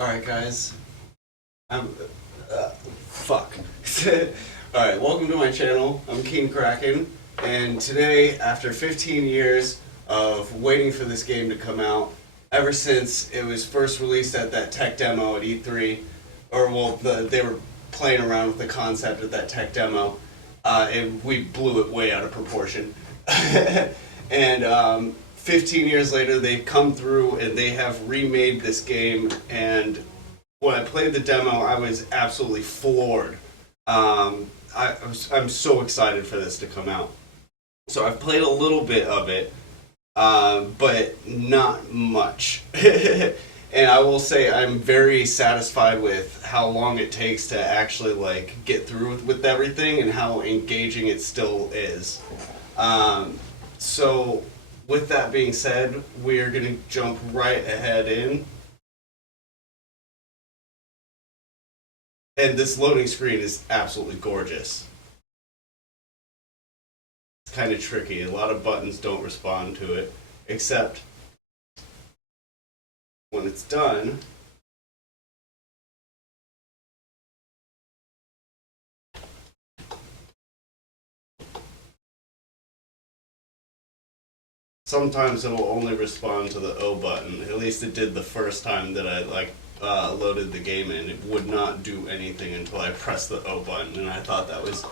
Alright, guys. I'm. Fuck. Alright, welcome to my channel. I'm Kraken, and today, after 15 years of waiting for this game to come out, ever since it was first released at that tech demo at E3, they were playing around with the concept of that tech demo, and we blew it way out of proportion. and 15 years later, they've come through and they have remade this game. And when I played the demo, I was absolutely floored. I'm so excited for this to come out. So I've played a little bit of it, but not much. And I will say I'm very satisfied with how long it takes to actually get through with everything and how engaging it still is. So with that being said, we are going to jump right ahead in. And this loading screen is absolutely gorgeous. It's kind of tricky. A lot of buttons don't respond to it, except when it's done. Sometimes it will only respond to the O button. At least it did the first time that I loaded the game in. It would not do anything until I pressed the O button, and I thought that was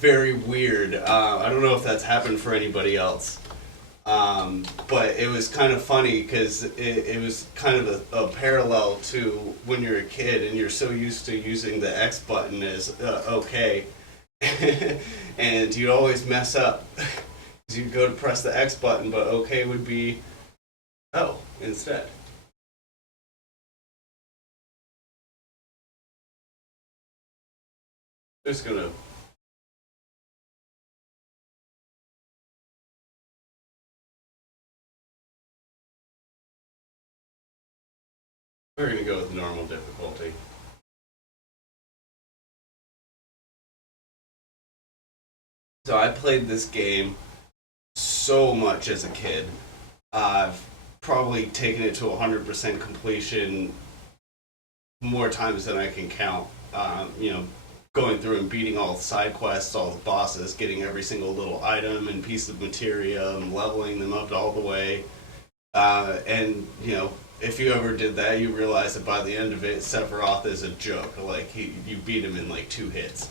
very weird. I don't know if that's happened for anybody else. But it was kind of funny because it was kind of a parallel to when you're a kid and you're so used to using the X button as OK, and you'd always mess up because you'd go to press the X button, but OK would be O instead. Just gonna. We're gonna go with normal difficulty. So I played this game so much as a kid. I've probably taken it to 100% completion more times than I can count. Going through and beating all the side quests, all the bosses, getting every single little item and piece of materia, and leveling them up all the way. And if you ever did that, you realize that by the end of it, Sephiroth is a joke. You beat him in like 2 hits.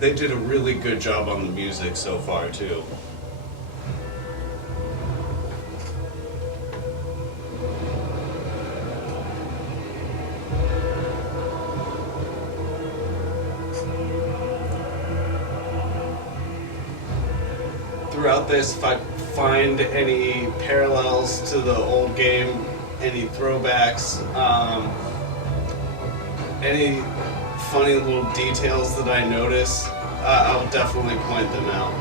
They did a really good job on the music so far too. Throughout this, if I find any parallels to the old game, any throwbacks, any funny little details that I notice, I'll definitely point them out.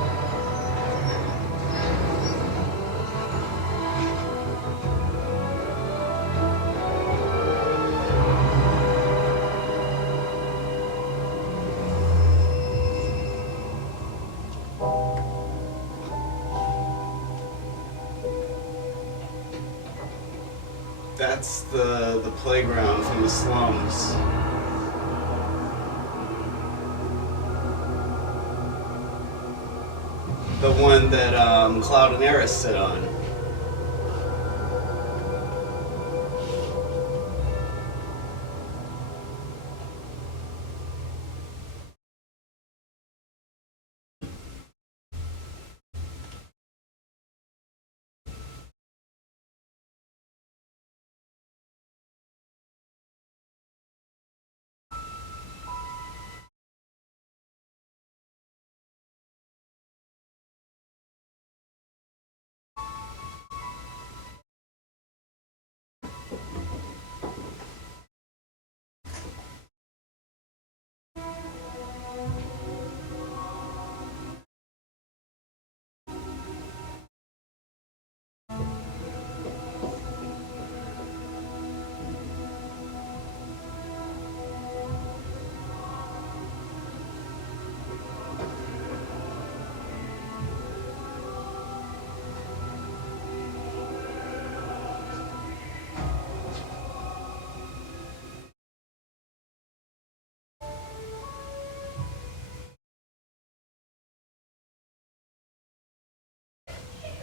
That's the playground from the slums. The one that Cloud and Eris sit on.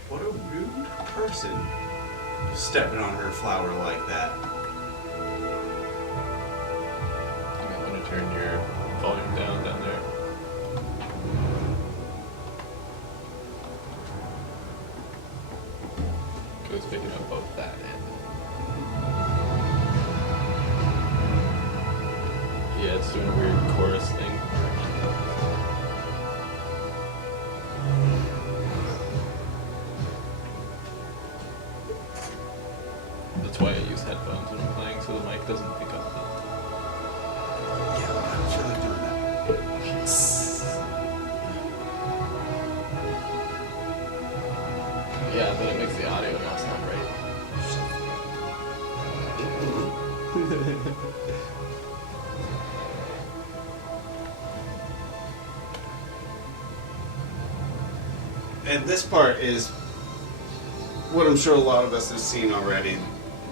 What a rude person. Stepping on her flower like that. I'm gonna turn your volume down there. It's picking up both that and yeah, it's doing a weird chorus thing. That's why I use headphones when I'm playing, so the mic doesn't pick up the... Yeah, I'm sure they're doing that. Yeah, but it makes the audio not sound right. And this part is what I'm sure a lot of us have seen already.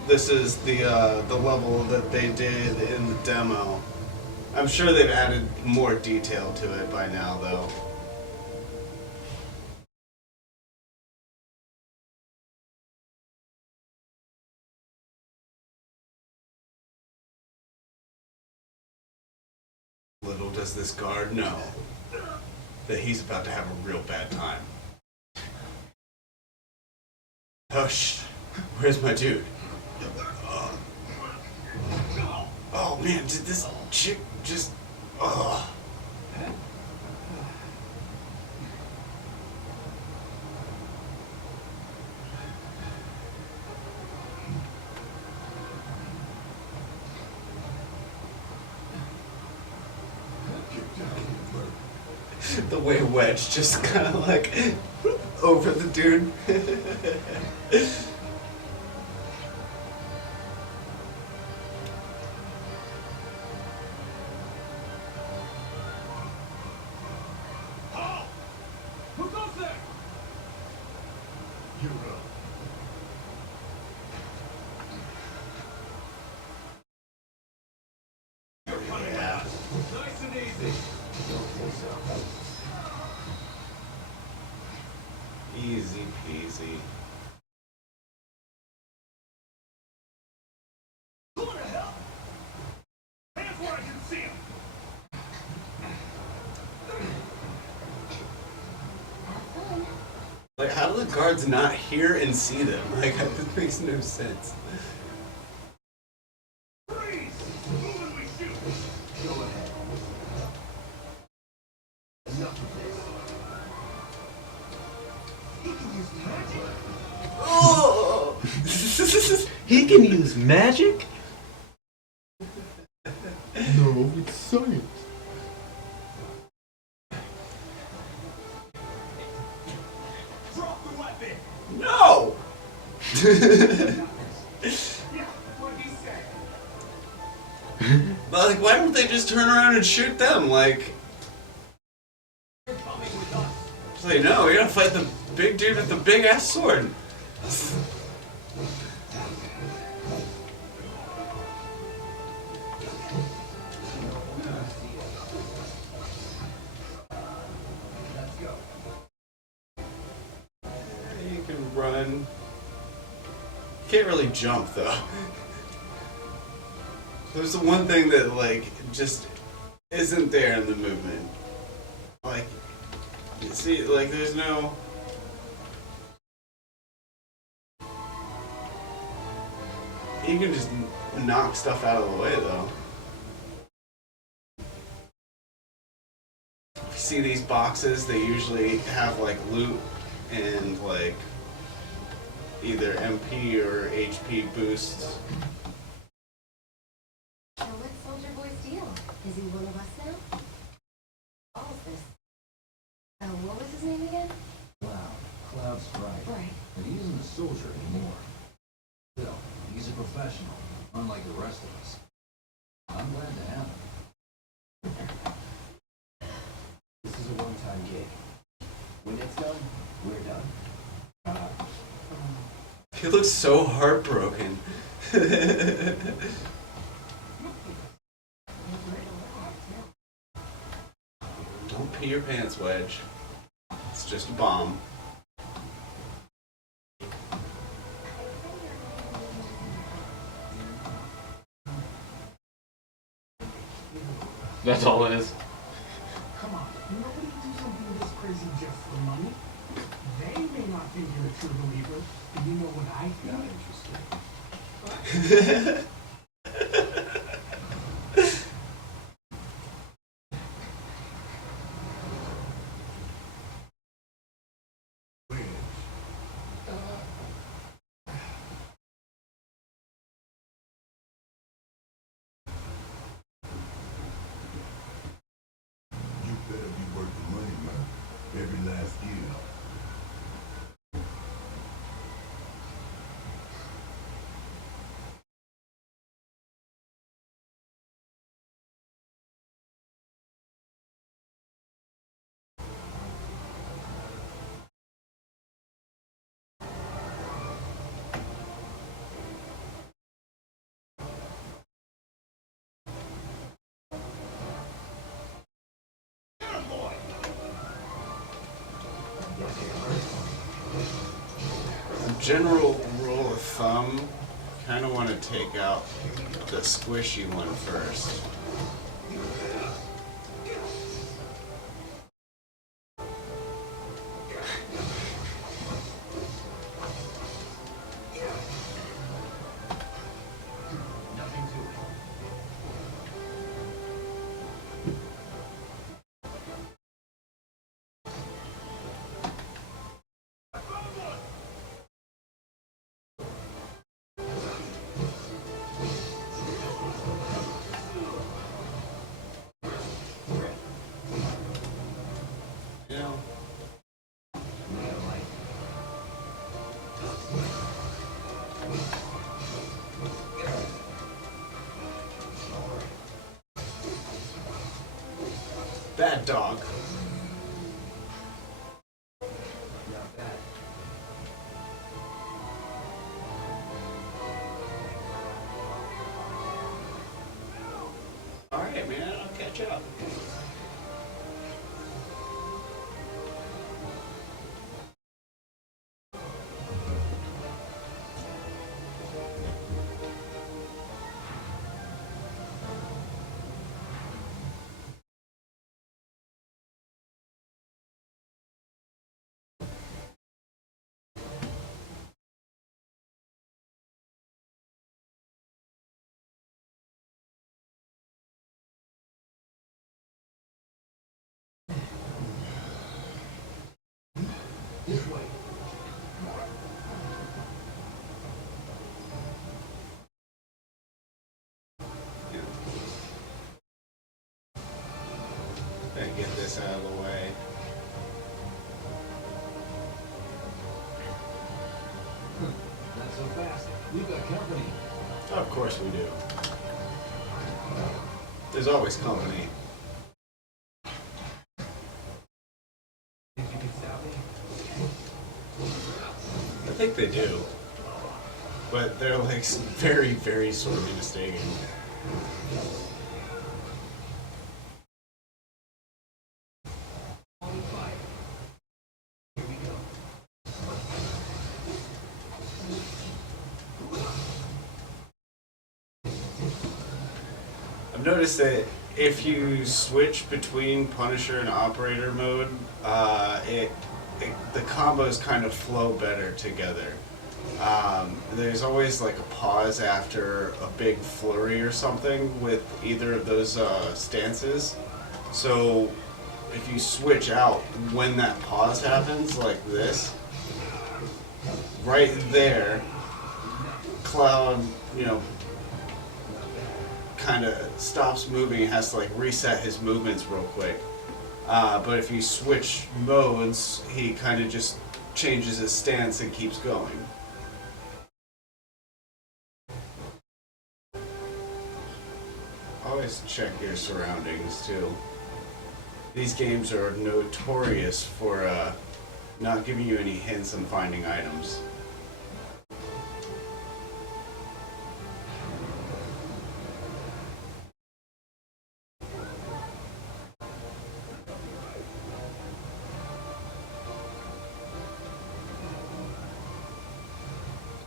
This is the level that they did in the demo. I'm sure they've added more detail to it by now, though. Little does this guard know that he's about to have a real bad time. Hush! Where's my dude? Oh man, did this chick just... The way Wedge just kind of like over the dude. Who goes there? You go. Yeah. Nice and easy. Easy peasy. Who the hell? Hands where I can see him. Like, how do the guards not hear and see them? Like, that makes no sense. Freeze! Move and we shoot. Go ahead. Enough of this. He can use magic. Oh! He can use magic? No, it's science. Drop the weapon. No! Yeah, what he said. Like, why don't they just turn around and shoot them? Like, You're coming with us. it's like, no, we gotta fight the big dude with the big ass sword. Let's go. You can run. Can't really jump though. There's the one thing that like just isn't there in the movement. Like, you see, like there's no. You can just knock stuff out of the way though. If you see these boxes, they usually have like loot and like either MP or HP boosts. So what's Soldier Boy's deal? Is he one of us now? All's this? What was his name again? Cloud's right. Right. But he isn't a soldier anymore. Still, he's a professional, unlike the rest of us. I'm glad to have him. This is a one-time gig. When it's done, we're done. He looks so heartbroken. Don't pee your pants, Wedge. It's just a bomb. That's all it is. Come on, nobody would do something this crazy just for money. They may not think you're a true believer, but you know what I Not think? interested. You better be worth the money, man. Every last deal. General rule of thumb, kind of want to take out the squishy one first. Nothing to it. You know, Nail light. bad dog. Not bad. All right, man, I'll catch up. This way. Gotta get this out of the way. Not so fast. We've got company. Of course we do. There's always company. Think you can stop me? I think they do. But they're like very, very sorely mistaken. On fire. Here we go. I've noticed that if you switch between Punisher and Operator mode, the combos kind of flow better together. There's always like a pause after a big flurry or something with either of those stances. So if you switch out when that pause happens, like this, right there, Cloud, kind of stops moving and has to like reset his movements real quick. But if you switch modes, he kind of just changes his stance and keeps going. Always check your surroundings too. These games are notorious for not giving you any hints on finding items.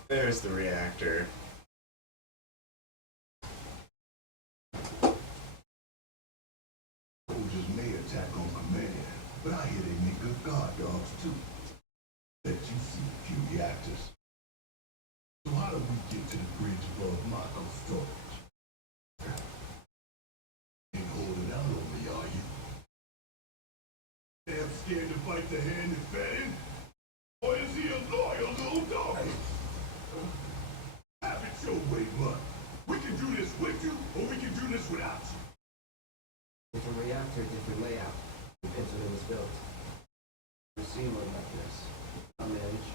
There's the reactor. attack on command, but I hear they make good guard dogs too. Bet you see a few reactors. So how do we get to the bridge above Marco's storage? Ain't holding out on me, are you? Damn scared to bite the hand that fed him? Or is he a loyal little dog? Have it your way, bud. We can do this with you, or we can do this without you. Different reactor, different layout. Depends when it was built. We've seen one like this. I'll manage.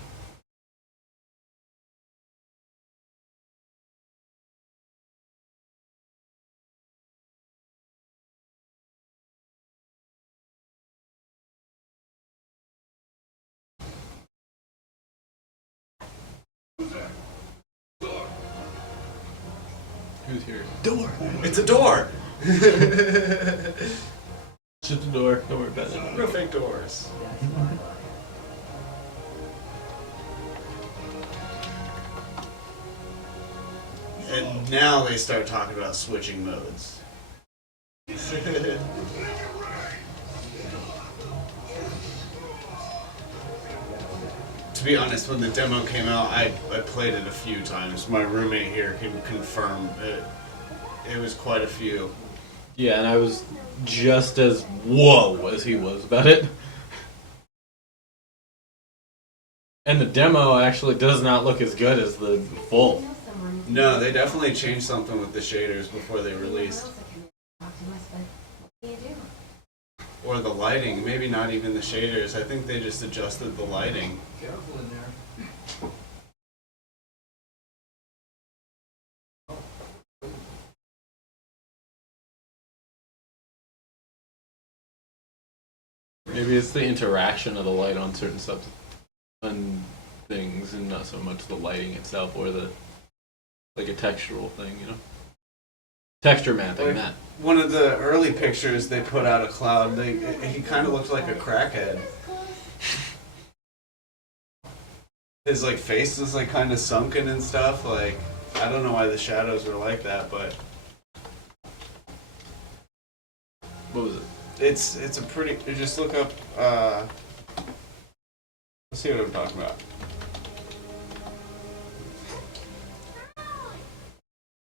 Who's here? Door! It's a door! Shut the door. Don't worry about it. Real fake doors. That's my line. And now they start talking about switching modes. To be honest, when the demo came out, I played it a few times. My roommate here can confirm it was quite a few. Yeah, and I was just as whoa as he was about it. And the demo actually does not look as good as the full. No, they definitely changed something with the shaders before they released. Or the lighting, maybe not even the shaders. I think they just adjusted the lighting. Careful in there. Maybe it's the interaction of the light on certain on things, and not so much the lighting itself, or the like a textural thing, you know. Texture mapping, Like, that. one of the early pictures they put out of Cloud, he kind of looked like a crackhead. His like face was like kind of sunken and stuff. Like, I don't know why the shadows were like that, but What was it? it's a pretty. Just look up. Let's see what I'm talking about.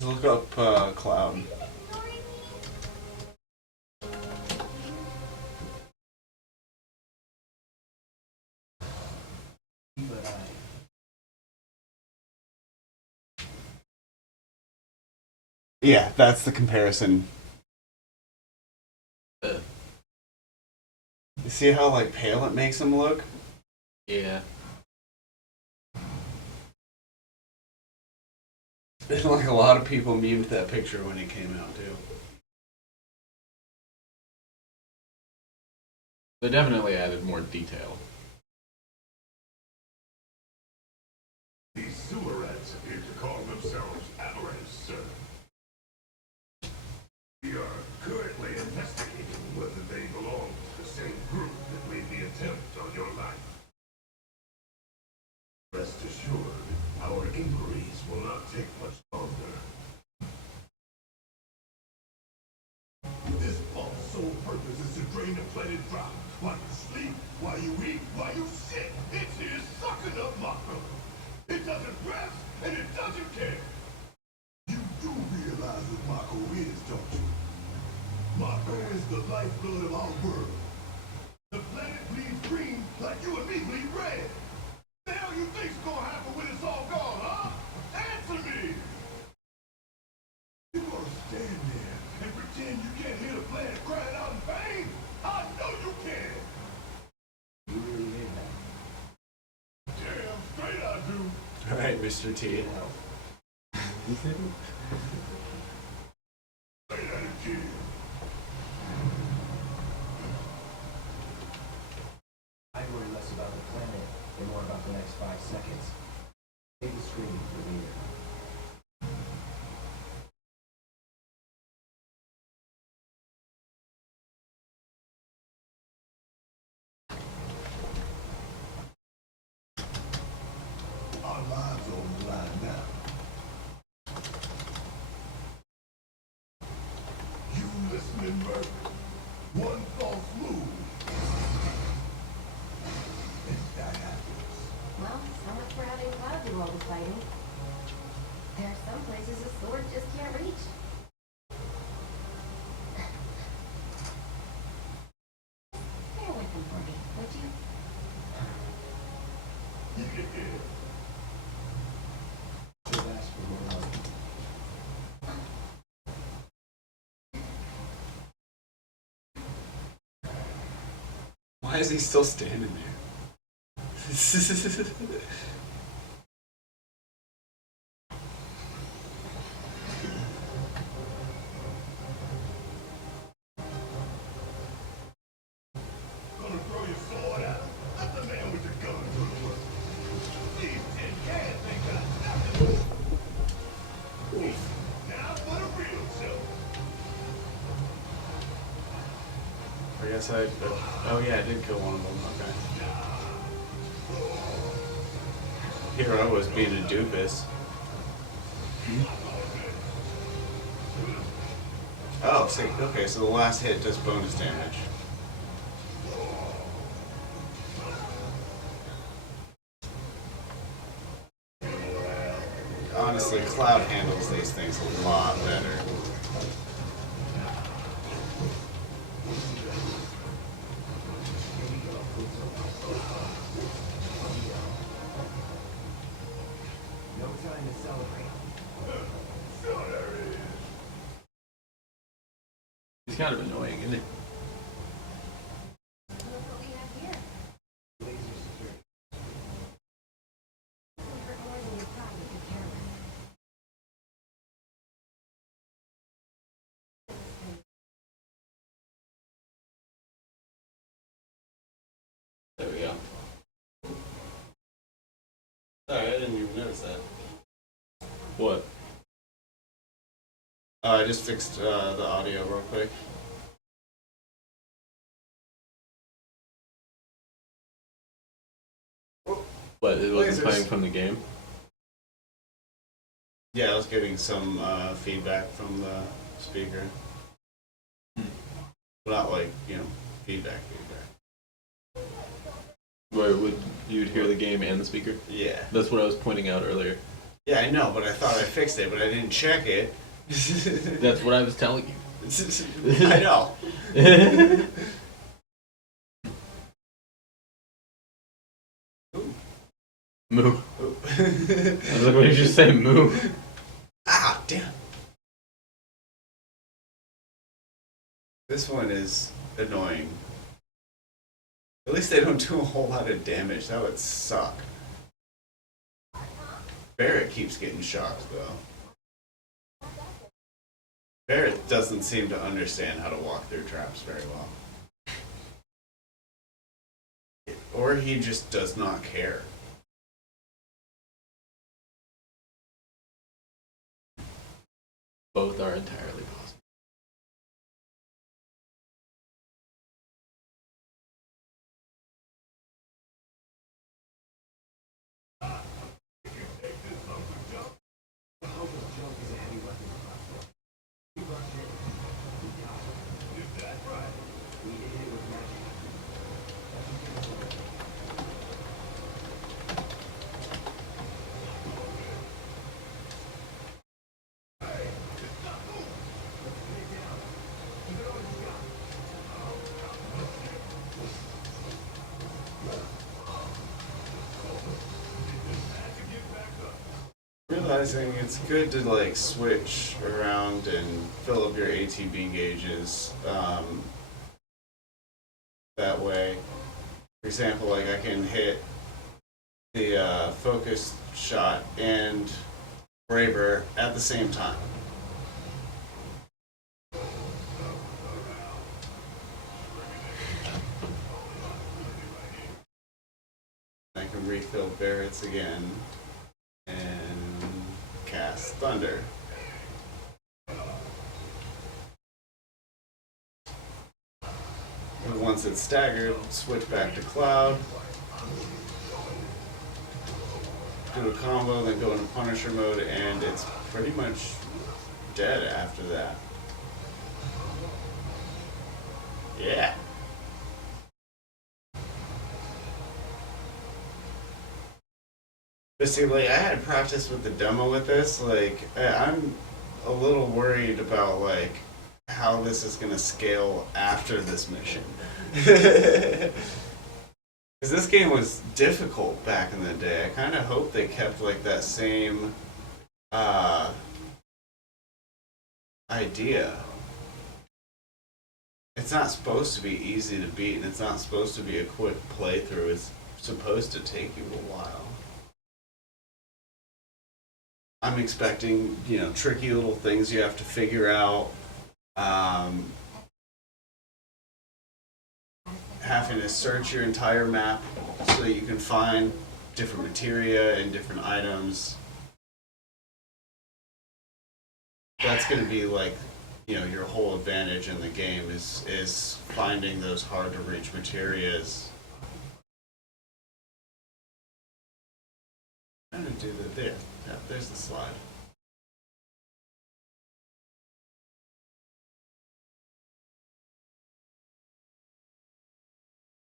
Look up Cloud. But Yeah, that's the comparison. Uh, You see how like pale it makes him look? yeah. And like a lot of people memed that picture when it came out too. They definitely added more detail. These sewer rats appear to call themselves Avalanche, sir. We are currently investigating whether they belong to the same group that made the attempt on your life. Rest assured, our inquiries will not take much longer. This pump's sole purpose is to drain the planet dry. While you sleep, while you eat, while you shit, it's here sucking up Mako. It doesn't rest, and it doesn't care. You do realize what Mako is, don't you? Mako is the lifeblood of our world. The planet bleeds green like you and me bleed red. The hell you think's gonna happen when it's all gone, huh? Answer me! You gonna stand there and pretend you can't hear the planet crying out in pain? I know you can! you really hear that? Damn straight I do! Alright, Mr. T. Say that again. I worry less about the planet and more about the next 5 seconds. Take the screen for me. Our lives are on the line now. You listening, Murphy? One false move fighting. There are some places a sword just can't reach. Stay away from me, would you? Should have asked for more money. Why is he still standing there? Gonna throw your sword out? Let the man with the gun do the work. These tin cans ain't got nothing. Now for the real show. I guess oh yeah, I did kill one of them. Okay. Hero was being a doofus. Oh, see, okay, so the last hit does bonus damage. Honestly, Cloud handles these things a lot better. No time to celebrate. He's kind of annoying, isn't he? Look what we have here. Laser security. Doesn't hurt more than you thought you could care less. There we go. Sorry, I didn't even notice that. What? I just fixed the audio real quick. What? It wasn't Lasers. playing from the game? Yeah, I was getting some feedback from the speaker. Not like, feedback. Where would you'd hear the game and the speaker? Yeah. That's what I was pointing out earlier. Yeah, I know, but I thought I fixed it, but I didn't check it. That's what I was telling you. I know. Moo. Ooh. I was like, what did you just say? Moo. Ah, damn. This one is annoying. At least they don't do a whole lot of damage. That would suck. Barrett keeps getting shocked, though. Barrett doesn't seem to understand how to walk through traps very well. Or he just does not care. Both are entirely possible. The hope of junk is a heavy weapon platform. We rushed in. We got it. Is that right? We hit it with magic. That's what gives us away. Let's pin it down. Keep it on the shot. Realizing it's good to like switch around and fill up your ATB gauges that way. For example, like I can hit the focus shot and Braver at the same time. I can refill Barrett's again and cast Thunder. And once it's staggered, switch back to Cloud. Do a combo, then go into Punisher mode, and it's pretty much dead after that. Yeah. But see, like, I had practice with the demo with this. Like, I'm a little worried about, like, how this is going to scale after this mission. Because this game was difficult back in the day. I kind of hope they kept, like, that same idea. It's not supposed to be easy to beat, and it's not supposed to be a quick playthrough. It's supposed to take you a while. I'm expecting, you know, tricky little things you have to figure out. Having to search your entire map so that you can find different materia and different items. That's going to be like, you know, your whole advantage in the game is finding those hard to reach materias. I'm going to do that there. Yeah, there's the slide.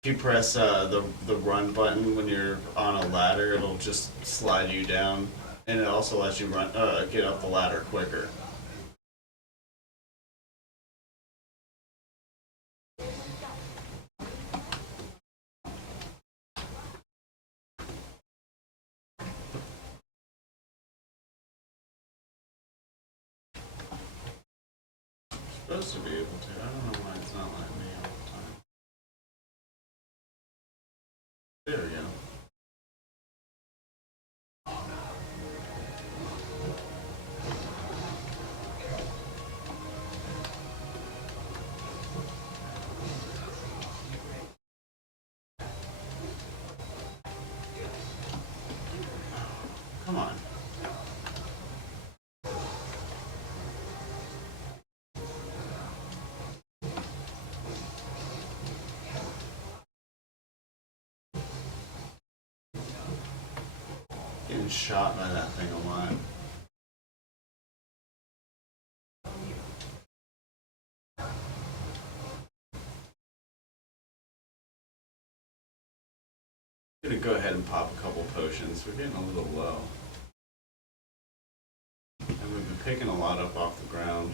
If you press the run button when you're on a ladder, it'll just slide you down, and it also lets you run get up the ladder quicker. Supposed to be able to. I don't know why it's not letting me all the time. There we go. Come on. Getting shot by that thing a lot. I'm gonna go ahead and pop a couple potions. We're getting a little low. And we've been picking a lot up off the ground.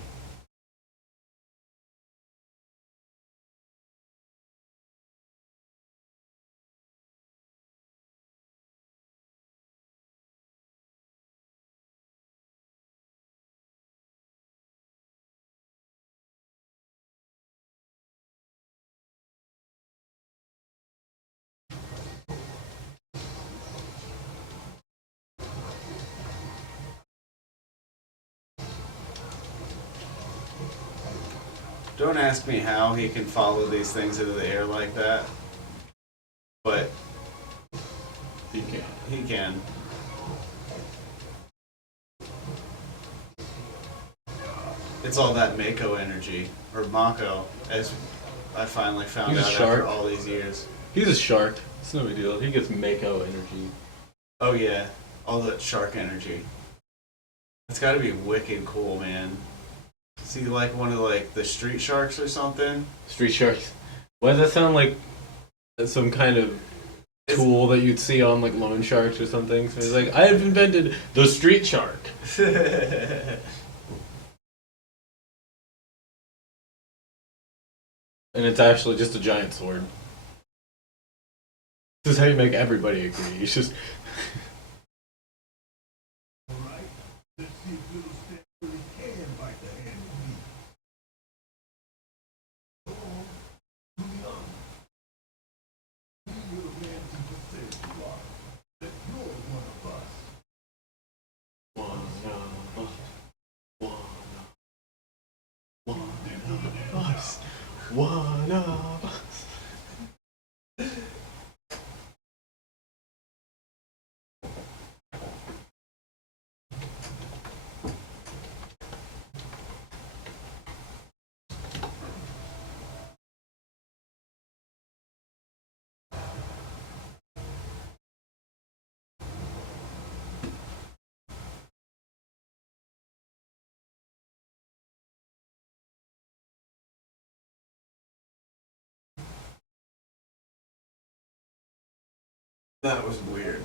Don't ask me how he can follow these things into the air like that, but He can. he can. It's all that Mako energy, or Mako, as I finally found He's a out shark. after all these years. He's a shark. It's no big deal. He gets Mako energy. Oh yeah, all that shark energy. It's got to be wicked cool, man. Is he like one of like the street sharks or something? Street sharks. Why does that sound like some kind of tool that you'd see on like loan sharks or something? So he's like, I have invented the street shark. And it's actually just a giant sword. This is how you make everybody agree. It's just Alright? Let's see if little Stan really can bite the hand of me. Go on. Do the honor. Be your man to percent you are. That you're one of us. one of us. One of us. That was weird.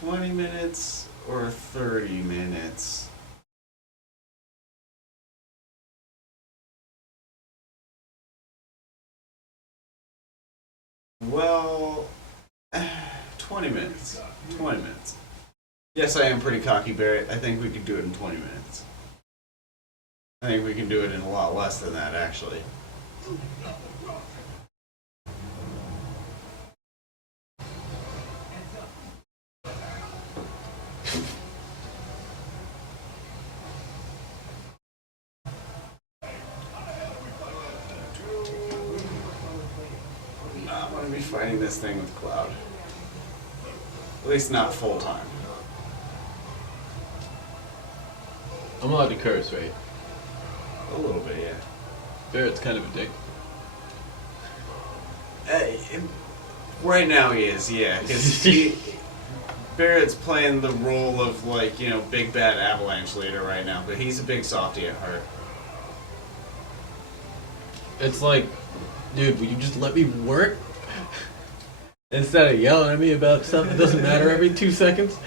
20 minutes or 30 minutes? Well, 20 minutes. 20 minutes. Yes, I am pretty cocky, Barrett. I think we could do it in 20 minutes. I think we can do it in a lot less than that, actually. I'm going to be fighting this thing with Cloud. At least not full time. I'm allowed to curse, right? A little bit, yeah. Barrett's kind of a dick. Right now he is, yeah, because Barrett's playing the role of, like, you know, big bad avalanche leader right now, but he's a big softy at heart. It's like, dude, will you just let me work? Instead of yelling at me about stuff that doesn't matter every 2 seconds.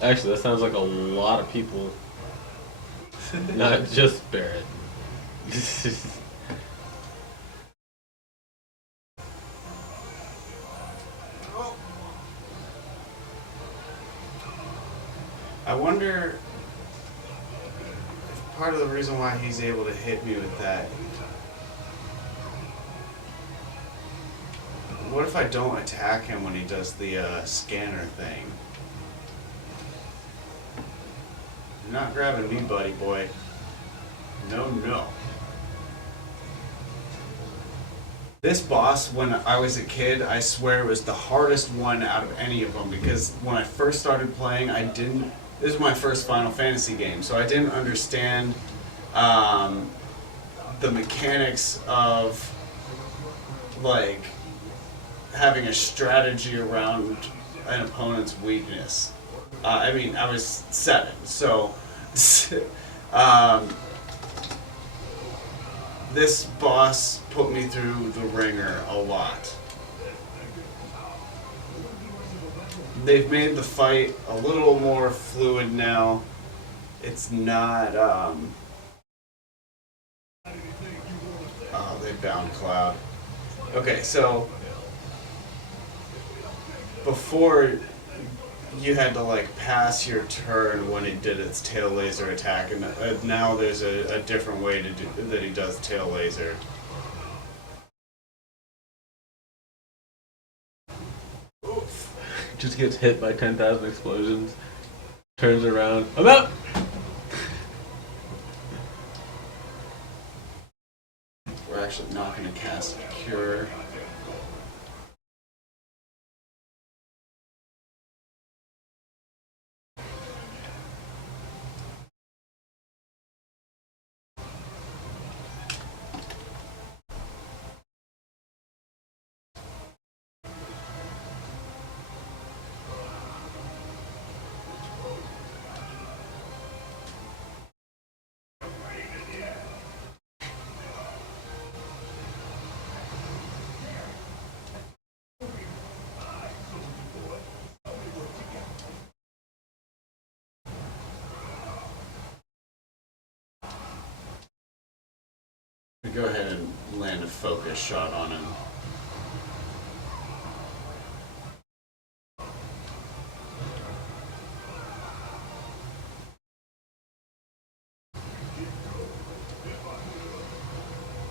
Actually, that sounds like a lot of people. Not just Barrett. I wonder if part of the reason why he's able to hit me with that. What if I don't attack him when he does the scanner thing? You're not grabbing me, buddy boy. No, no. This boss, when I was a kid, I swear was the hardest one out of any of them, because when I first started playing, this was my first Final Fantasy game, so I didn't understand the mechanics of, like, having a strategy around an opponent's weakness. I mean, I was 7, so this boss put me through the ringer a lot. They've made the fight a little more fluid now. It's not, oh, they bound Cloud. Okay, so before you had to, like, pass your turn when it did its tail laser attack, and now there's a different way to do that he does tail laser. Oof. Just gets hit by 10,000 explosions. Turns around. I'm out! We're actually not going to cast Cure. Go ahead and land a focus shot on him.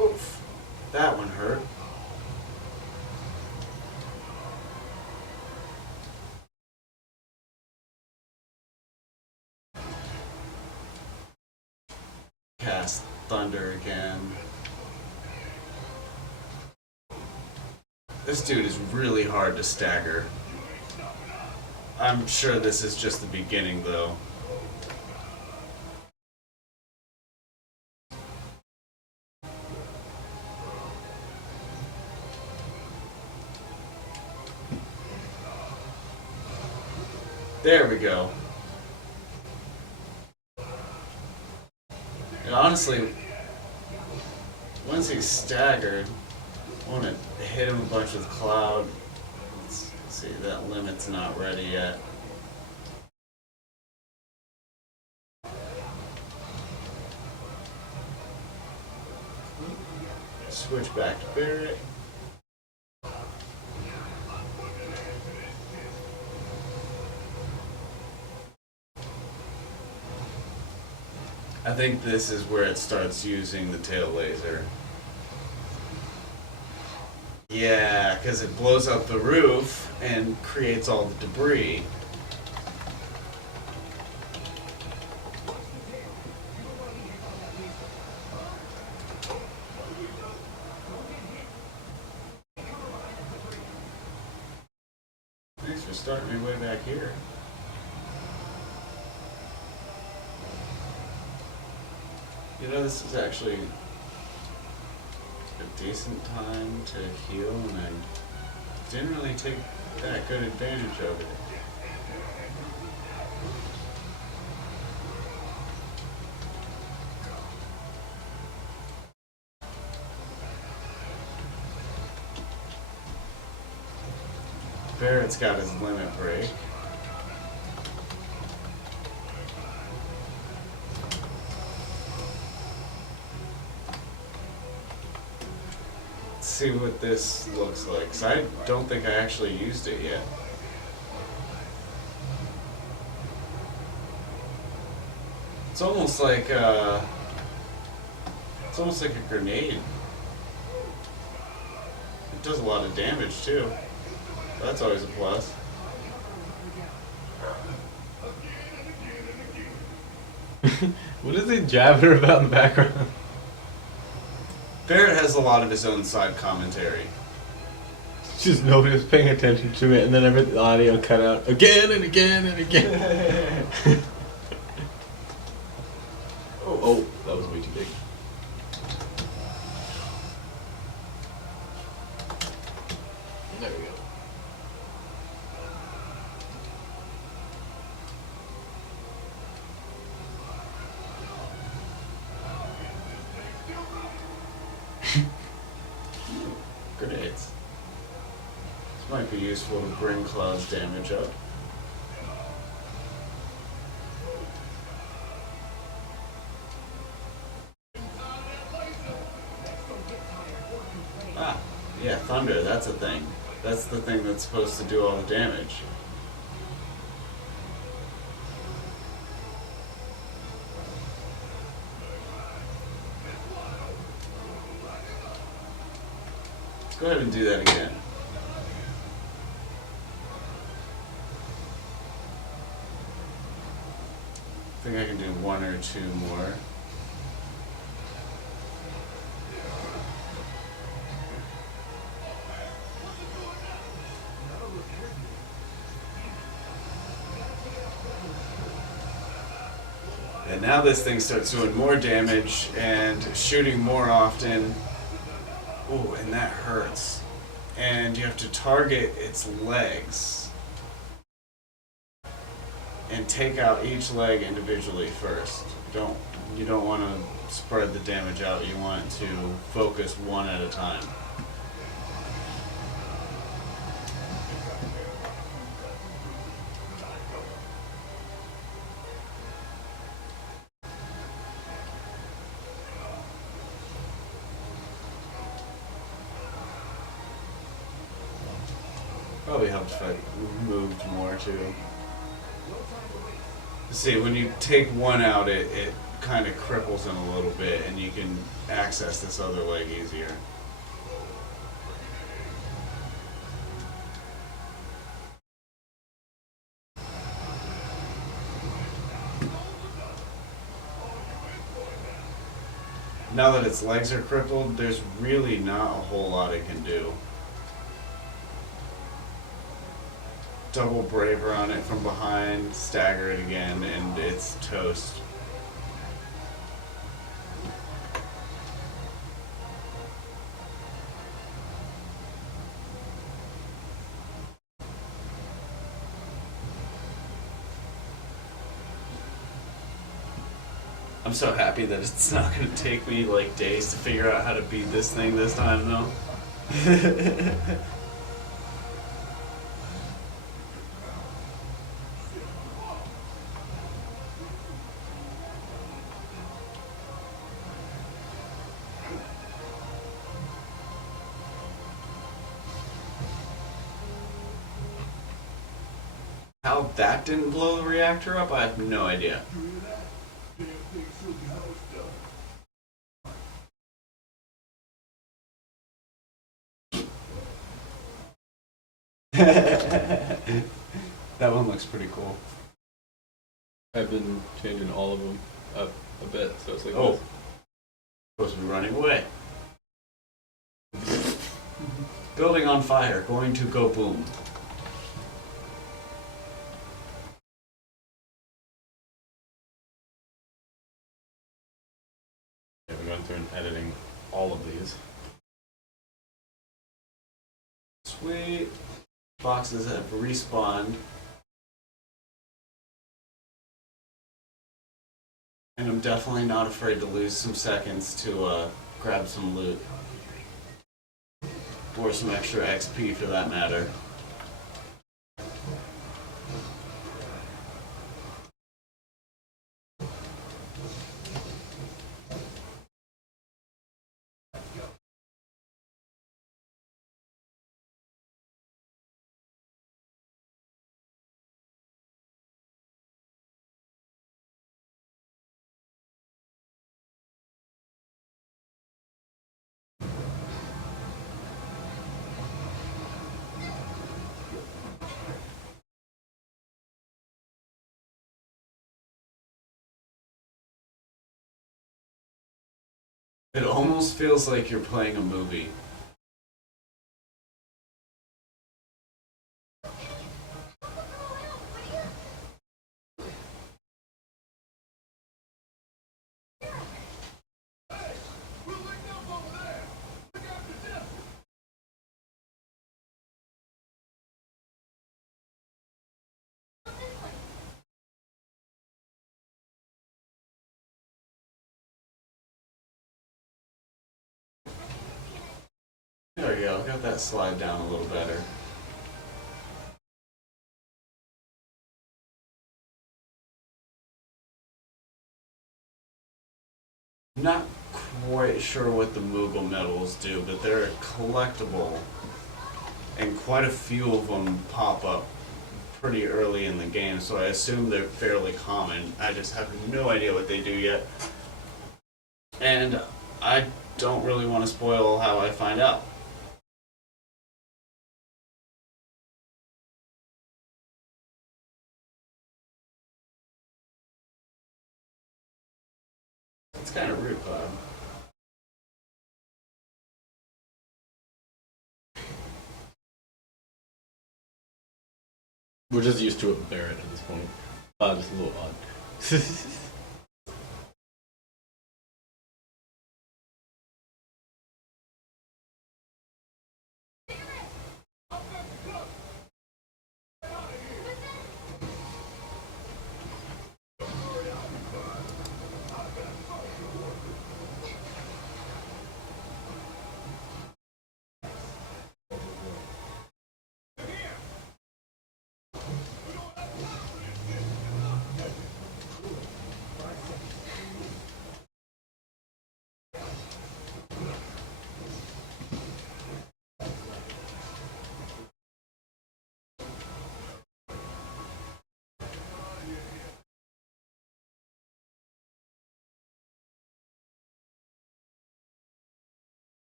Oof, that one hurt. Cast Thunder again. This dude is really hard to stagger. I'm sure this is just the beginning, though. There we go. And honestly, once he's staggered, want to hit him a bunch with Cloud. Let's see, that limit's not ready yet. Switch back to Barret. I think this is where it starts using the tail laser. Yeah, because it blows up the roof and creates all the debris. Thanks for starting me way back here. You know, this is actually a decent time to heal, and I didn't really take that good advantage of it. Barrett's got his limit break. Let's see what this looks like, 'cause I don't think I actually used it yet. It's almost like a grenade. It does a lot of damage too. That's always a plus. What is he jabbing about in the background? Barrett has a lot of his own side commentary. Just nobody was paying attention to it, and then the audio cut out again and again and again. Oh, that was way too big. There we go. Grenades. This might be useful to bring Cloud's damage up. Ah, yeah, Thunder, that's a thing. That's the thing that's supposed to do all the damage. Go ahead and do that again. I think I can do one or two more. And now this thing starts doing more damage and shooting more often. Ooh, and that hurts. And you have to target its legs and take out each leg individually first. You don't want to spread the damage out. You want to focus one at a time. Probably helps if I moved more too. See, when you take one out, it kind of cripples him a little bit, and you can access this other leg easier. Now that its legs are crippled, there's really not a whole lot it can do. Double braver on it from behind, stagger it again, and it's toast. I'm so happy that it's not going to take me like days to figure out how to beat this thing this time though. How that didn't blow the reactor up, I have no idea. You hear that? Damn thing shook the house down. That one looks pretty cool. I've been changing all of them up a bit, so it's like Oh. this. Supposed to be running away. Building on fire, going to go boom. Yeah, I'm going through and editing all of these. Sweet. Boxes have respawned. And I'm definitely not afraid to lose some seconds to grab some loot. Or some extra XP for that matter. It almost feels like you're playing a movie. There we go, got that slide down a little better. Not quite sure what the Moogle medals do, but they're collectible. And quite a few of them pop up pretty early in the game, so I assume they're fairly common. I just have no idea what they do yet. And I don't really want to spoil how I find out. It's kind of rude, Bob. We're just used to it Barrett at this point. Just a little odd.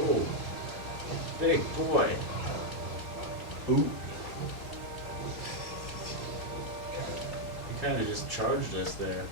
Oh, big boy. Ooh. He kind of just charged us there.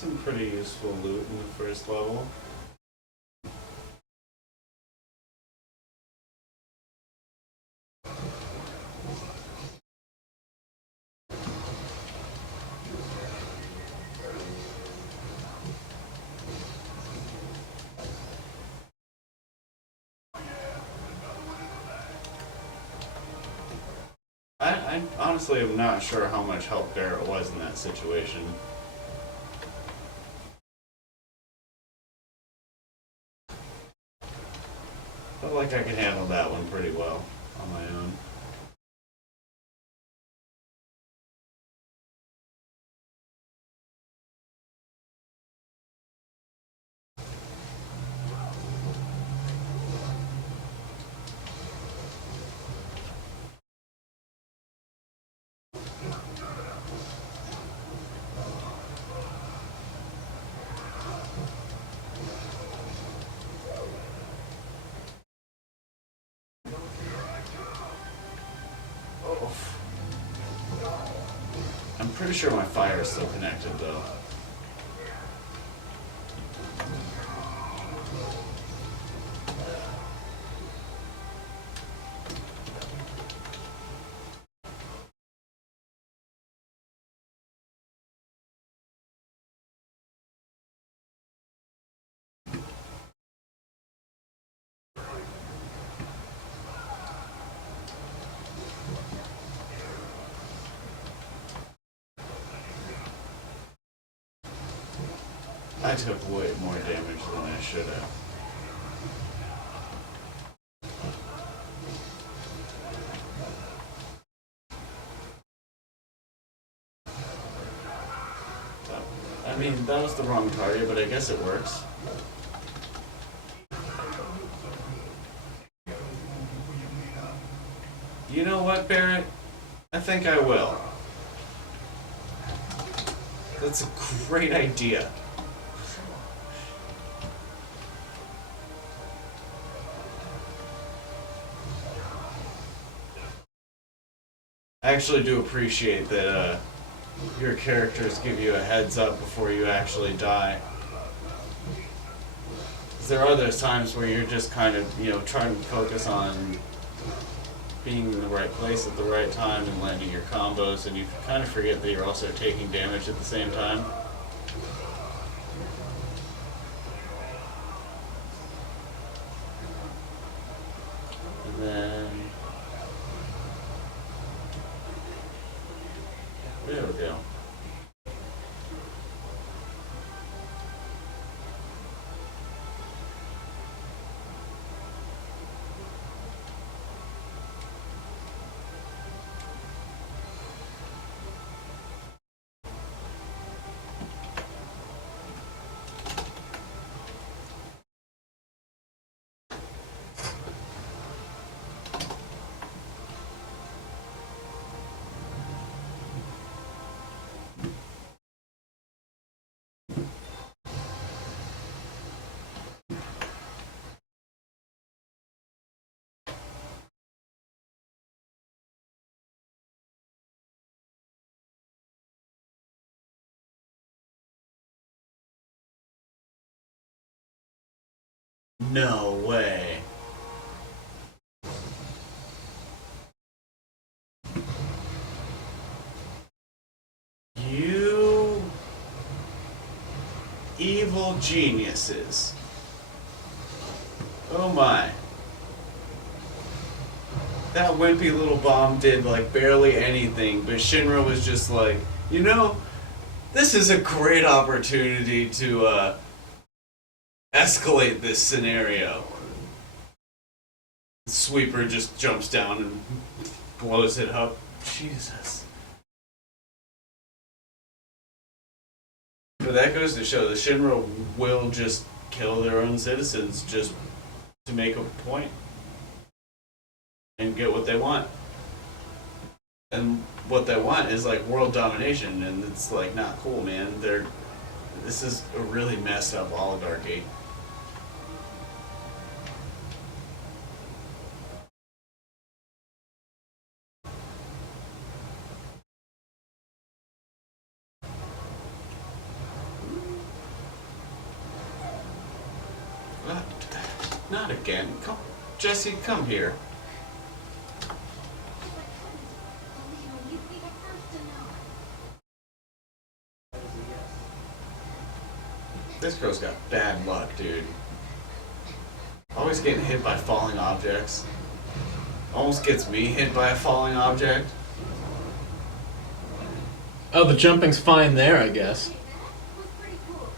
some pretty useful loot in the first level. I honestly am not sure how much help Barrett was in that situation. Felt like I could handle that one pretty well on my own. Oh. I'm pretty sure my fire is still connected though. I took way more damage than I should have. I mean, that was the wrong target, but I guess it works. You know what, Barrett? I think I will. That's a great idea. I actually do appreciate that your characters give you a heads up before you actually die. 'Cause there are those times where you're just kind of, trying to focus on being in the right place at the right time and landing your combos, and you kind of forget that you're also taking damage at the same time. And then... there we go. No way. You evil geniuses. Oh my. That wimpy little bomb did like barely anything, but Shinra was just like, this is a great opportunity to escalate this scenario. The sweeper just jumps down and blows it up. Jesus. But that goes to show the Shinra will just kill their own citizens just to make a point and get what they want. And what they want is like world domination, and it's like not cool, man. This is a really messed up oligarchy. Uh, Not again. Come, Jesse, come here. You'd be the first to know. That is a yes. This girl's got bad luck, dude. Always getting hit by falling objects. Almost gets me hit by a falling object. Oh, the jumping's fine there, I guess. That was pretty cool.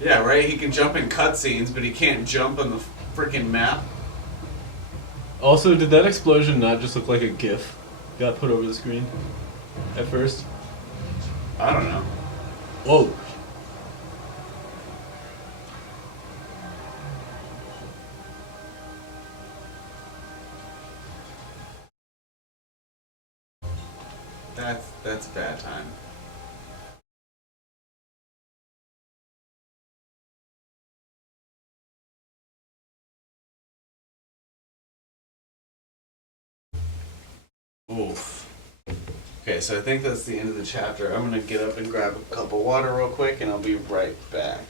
Yeah, right? He can jump in cutscenes, but he can't jump on the freaking map. Also, did that explosion not just look like a GIF got put over the screen at first? I don't know. Whoa. That's bad time. Oof. Okay, so I think that's the end of the chapter. I'm gonna get up and grab a cup of water real quick, and I'll be right back.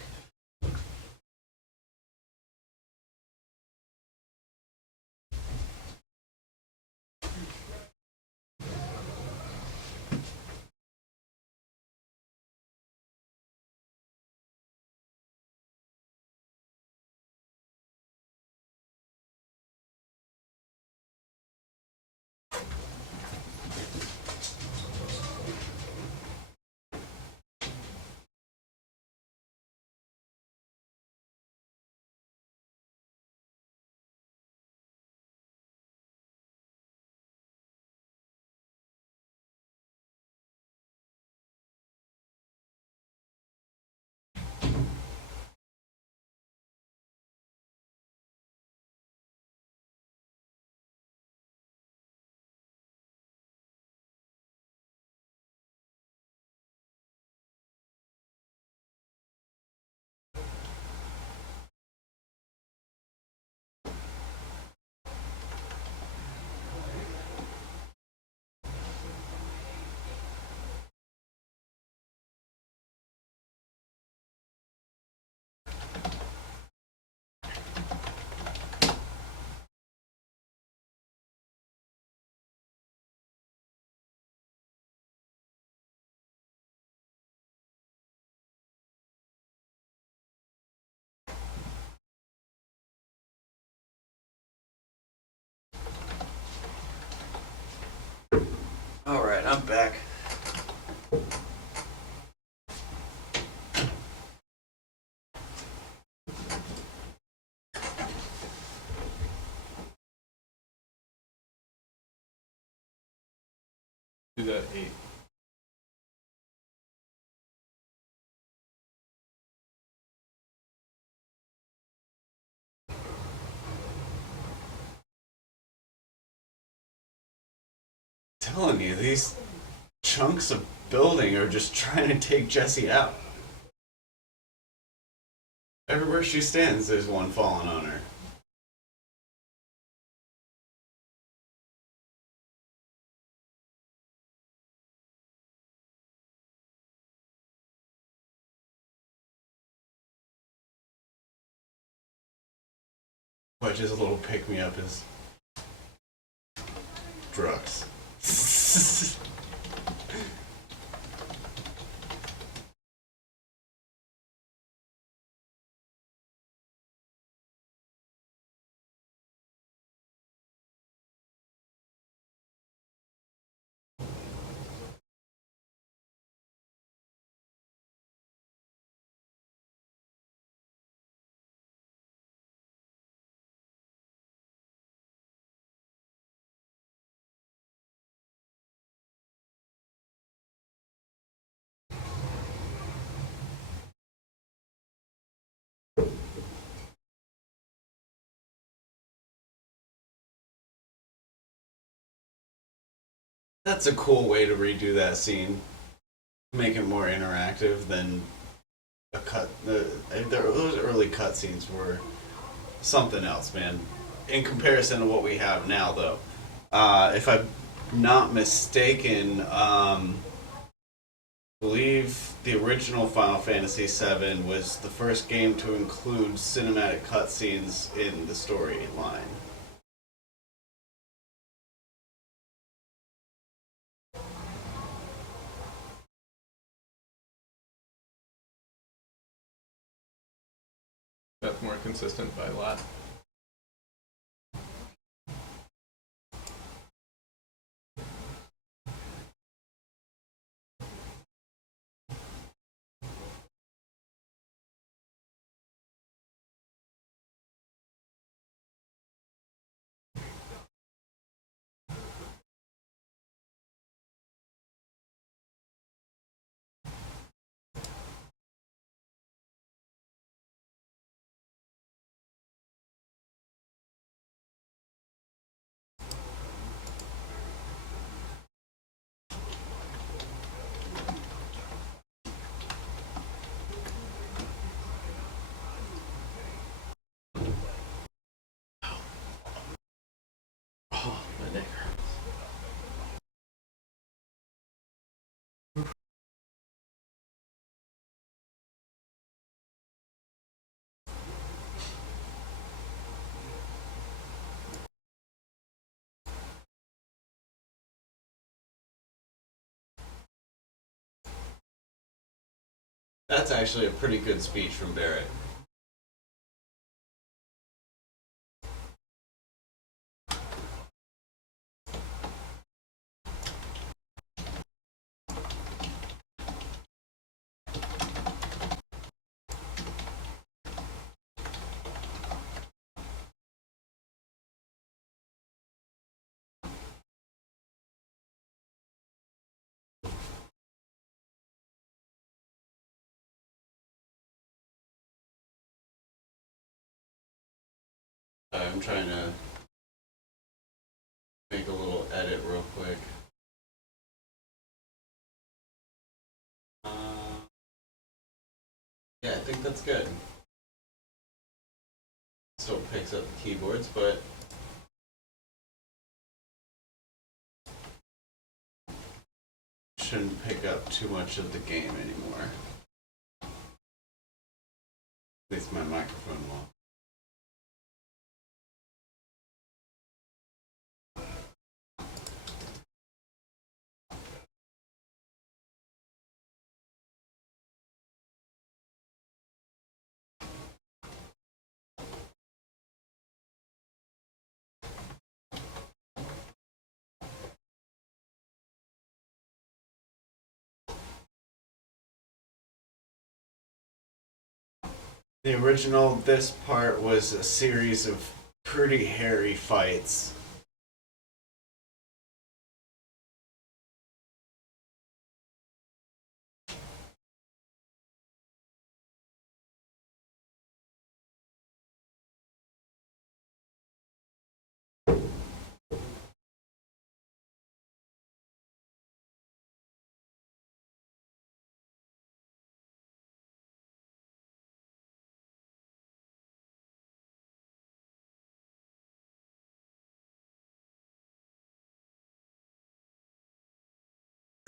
Alright, I'm back. Do that 8. Telling you, these chunks of building are just trying to take Jessie out. Everywhere she stands, there's one falling on her. But just a little pick me up is drugs. That's a cool way to redo that scene. Make it more interactive than a cut. Those early cutscenes were something else, man. In comparison to what we have now, though. If I'm not mistaken, believe the original Final Fantasy VII was the first game to include cinematic cutscenes in the storyline. That's more consistent by a lot. Oh, my neck hurts. That's actually a pretty good speech from Barrett. I'm trying to make a little edit real quick. Uh, yeah, I think that's good. Still picks up the keyboards, but shouldn't pick up too much of the game anymore. At least my microphone won't. The original, this part was a series of pretty hairy fights.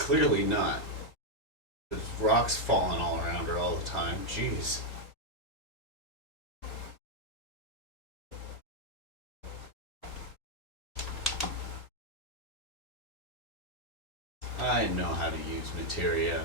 Clearly not. There's rocks falling all around her all the time. Jeez. I know how to use materia.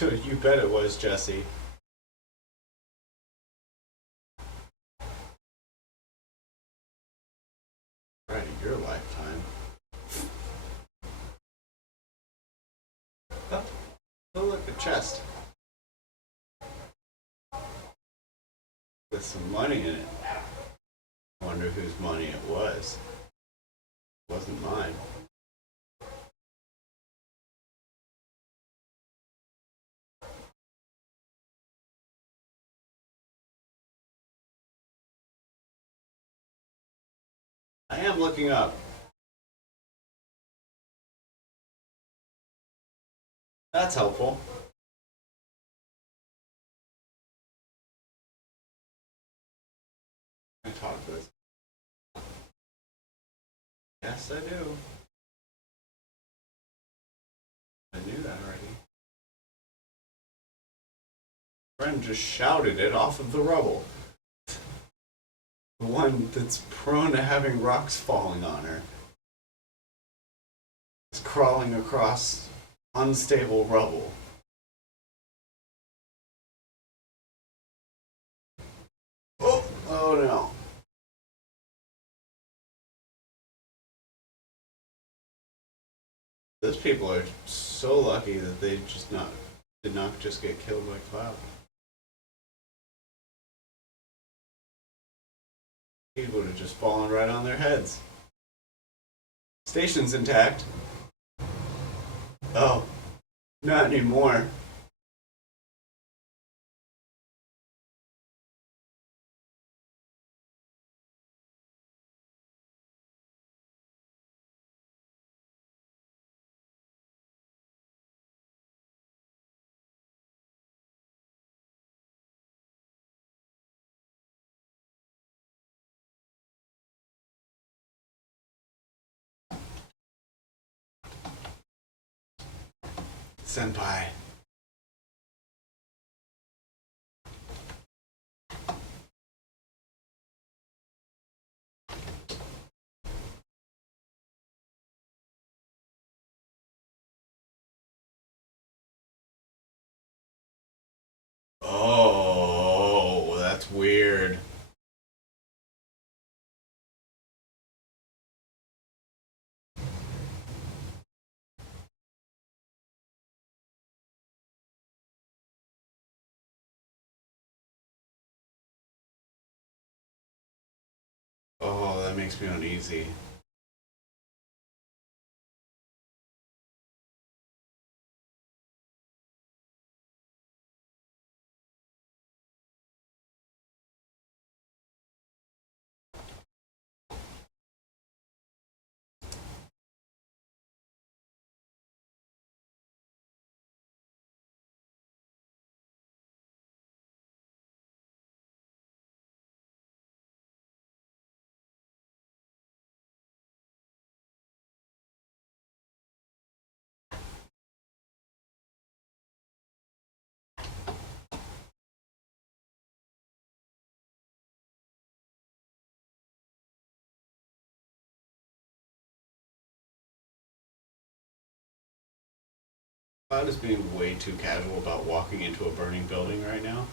You bet it was, Jesse. Right in your lifetime. Oh, oh look, a chest. With some money in it. I wonder whose money it was. It wasn't mine. I am looking up That's helpful. I talk to this. Yes, I do. I knew that already. Friend just shouted it off of the rubble. The one that's prone to having rocks falling on her. Is crawling across unstable rubble. Oh, oh no. Those people are so lucky that they just not did not just get killed by Cloud. He would have just fallen right on their heads. Station's intact. Oh, not anymore. Senpai. Oh, that's weird. Oh, that makes me uneasy. Cloud is being way too casual about walking into a burning building right now.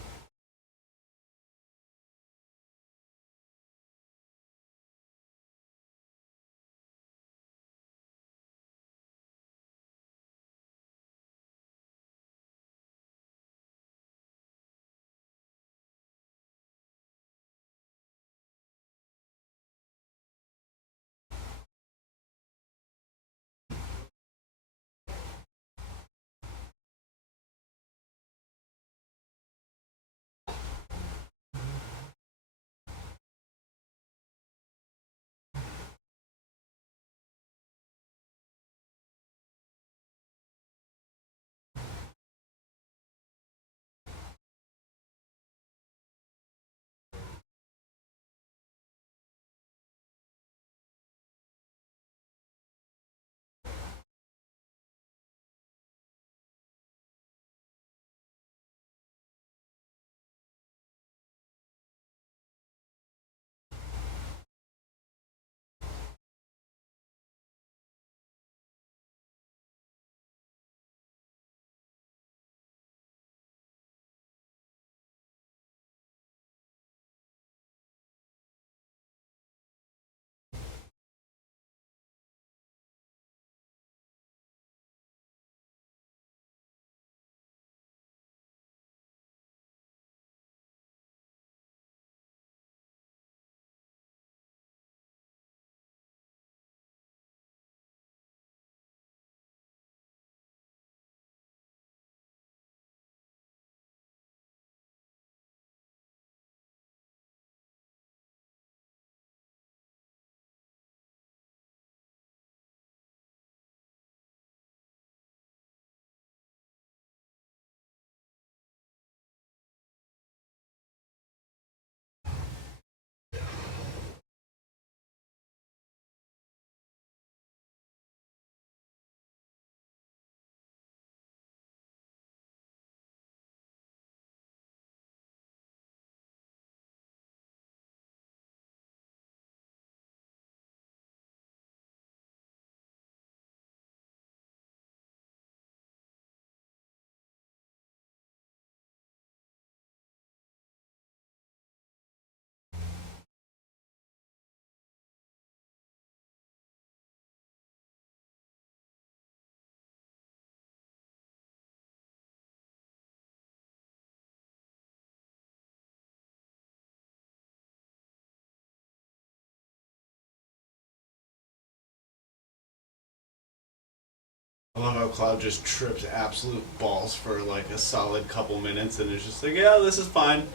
I love how Cloud just trips absolute balls for like a solid couple minutes and is just like, yeah, this is fine.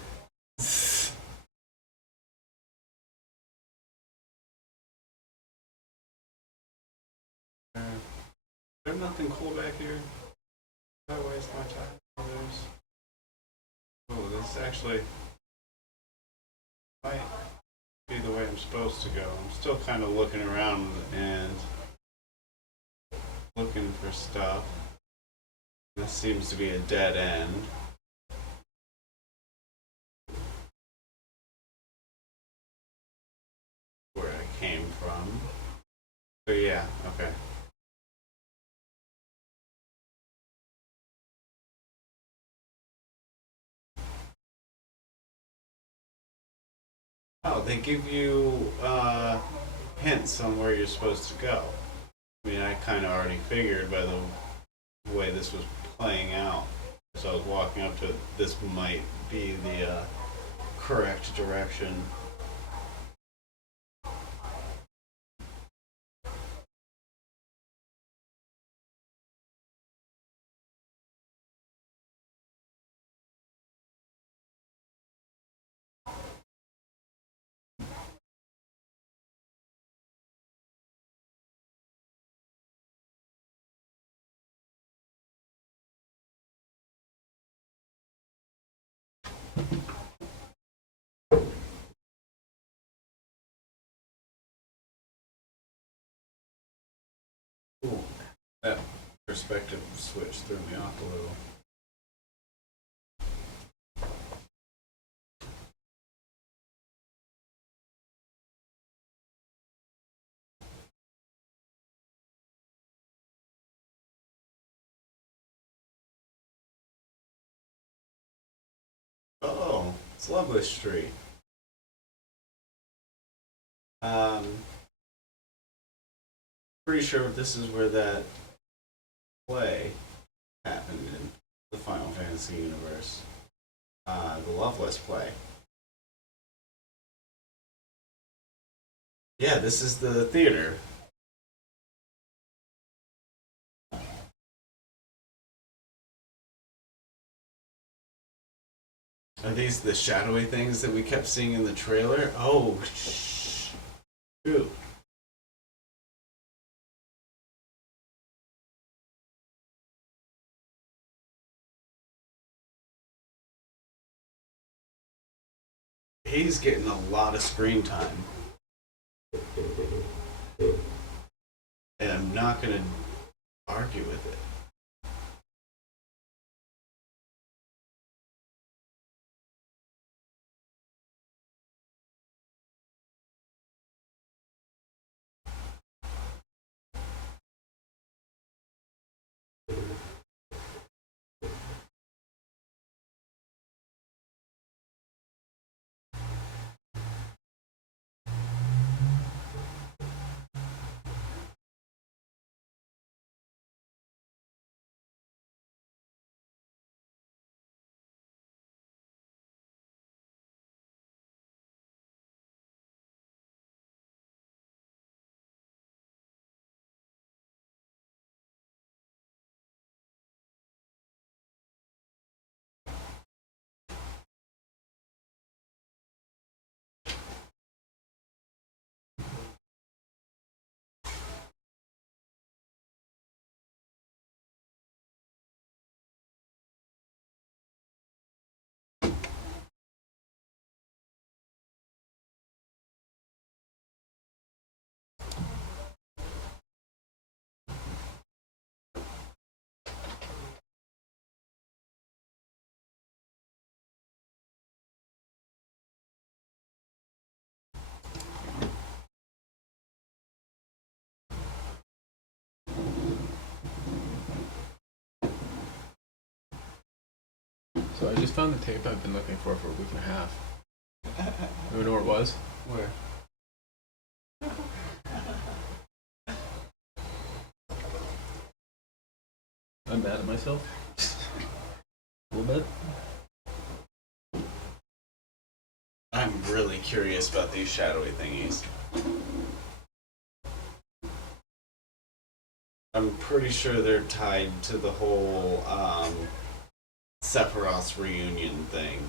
There's nothing cool back here. I waste my time. Oh, this actually might be the way I'm supposed to go. I'm still kind of looking around and looking for stuff. This seems to be a dead end. Where I came from. So yeah, okay. Oh, they give you hints on where you're supposed to go. I mean, I kind of already figured by the way this was playing out. So I was walking up to it, this might be the correct direction. Ooh, that perspective switch threw me off a little. Oh, it's Loveless Street. Pretty sure this is where that play happened in the Final Fantasy universe. The Loveless play. Yeah, this is the theater. Are these the shadowy things that we kept seeing in the trailer? Oh, shoot. He's getting a lot of screen time. And I'm not going to argue with it. So I just found the tape I've been looking for a week and a half. You know where it was? Where? I'm mad at myself. A little bit. I'm really curious about these shadowy thingies. I'm pretty pretty sure they're tied to the whole Sephiroth's reunion thing.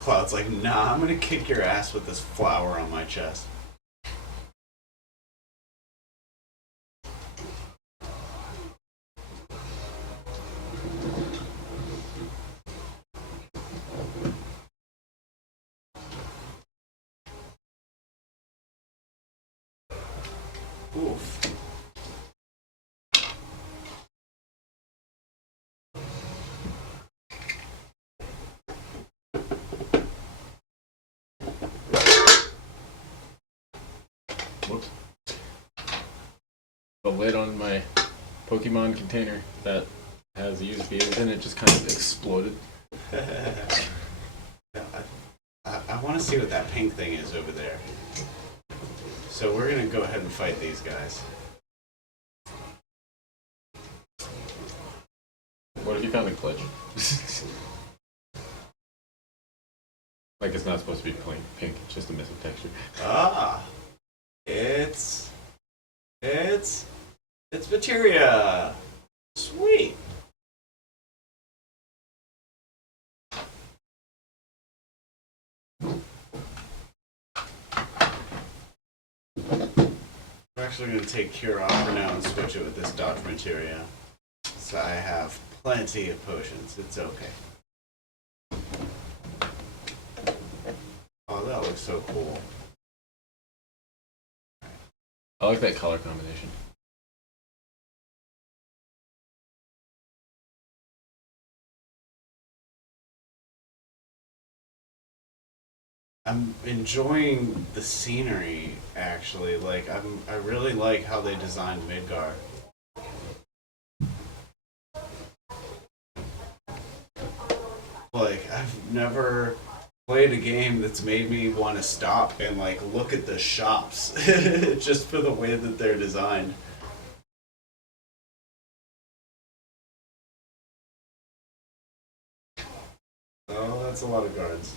Cloud's like, nah, I'm gonna kick your ass with this flower on my chest. Oof. Whoops. The lid on my Pokemon container that has USBs in it just kind of exploded. I want to see what that pink thing is over there. So we're gonna go ahead and fight these guys. What if you found a glitch? Like it's not supposed to be pink, it's just a missing texture. Ah, it's materia. Sweet. We're actually going to take Cure off for now and switch it with this Dodge materia. So I have plenty of potions. It's okay. Oh, that looks so cool. I like that color combination. I'm enjoying the scenery, actually. Like, I really like how they designed Midgar. Like, I've never played a game that's made me want to stop and, like, look at the shops just for the way that they're designed. Oh, that's a lot of guards.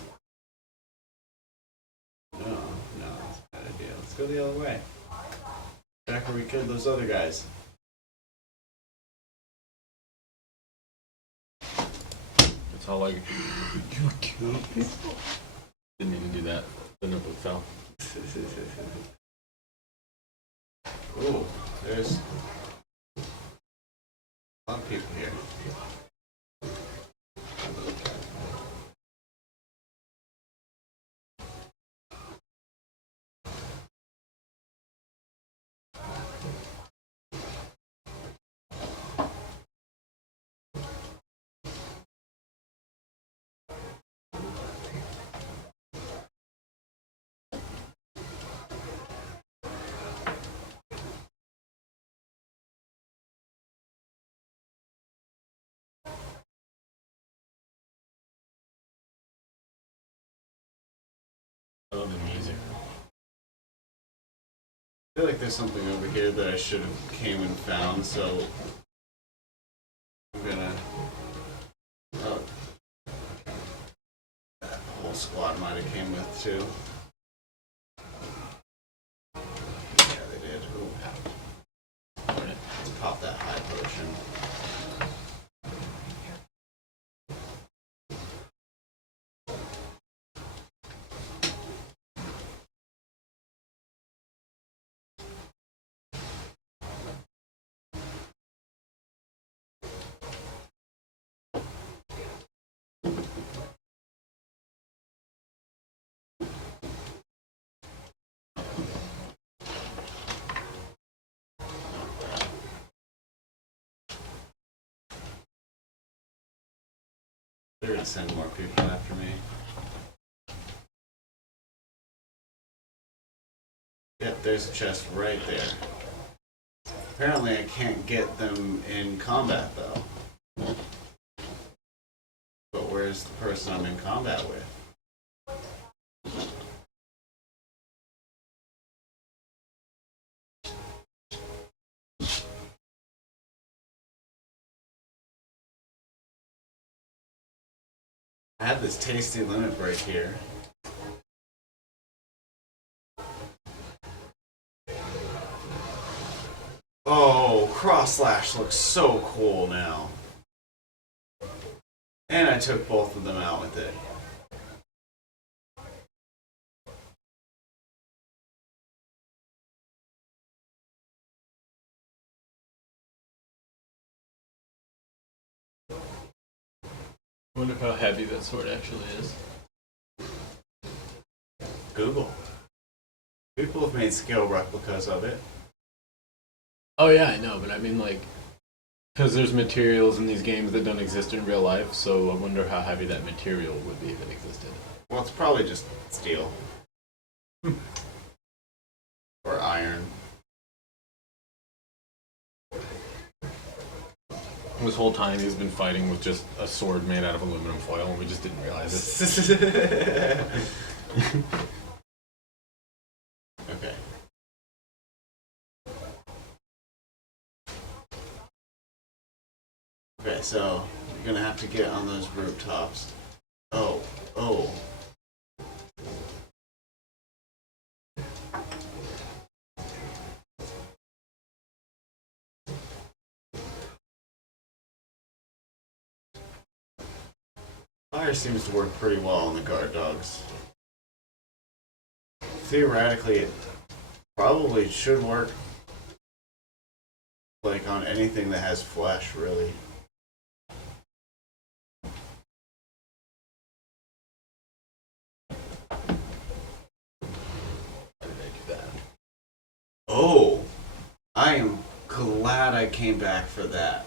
No, that's a bad idea. Let's go the other way. Back where we killed those other guys. That's all I. You killed people. Didn't mean to do that. The notebook fell. Ooh, there's a lot of people here. I love the music. I feel like there's something over here that I should have came and found, so I'm gonna. Oh, that whole squad might have came with too. Yeah, they did. Ooh. Alright, let's pop that high potion. They're gonna send more people after me. Yep, there's a chest right there. Apparently I can't get them in combat though. But where's the person I'm in combat with? I have this tasty limit break here. Oh, cross slash looks so cool now. And I took both of them out with it. I wonder how heavy that sword actually is. Google. People have made scale replicas of it. Oh yeah, I know, but I mean like, because there's materials in these games that don't exist in real life, so I wonder how heavy that material would be if it existed. Well, it's probably just steel. Or iron. This whole time he's been fighting with just a sword made out of aluminum foil, and we just didn't realize it. Okay. Okay, so you're gonna have to get on those rooftops. Oh, oh. Fire seems to work pretty well on the guard dogs. Theoretically, it probably should work like on anything that has flesh, really. Why did I do that? Oh, I am glad I came back for that.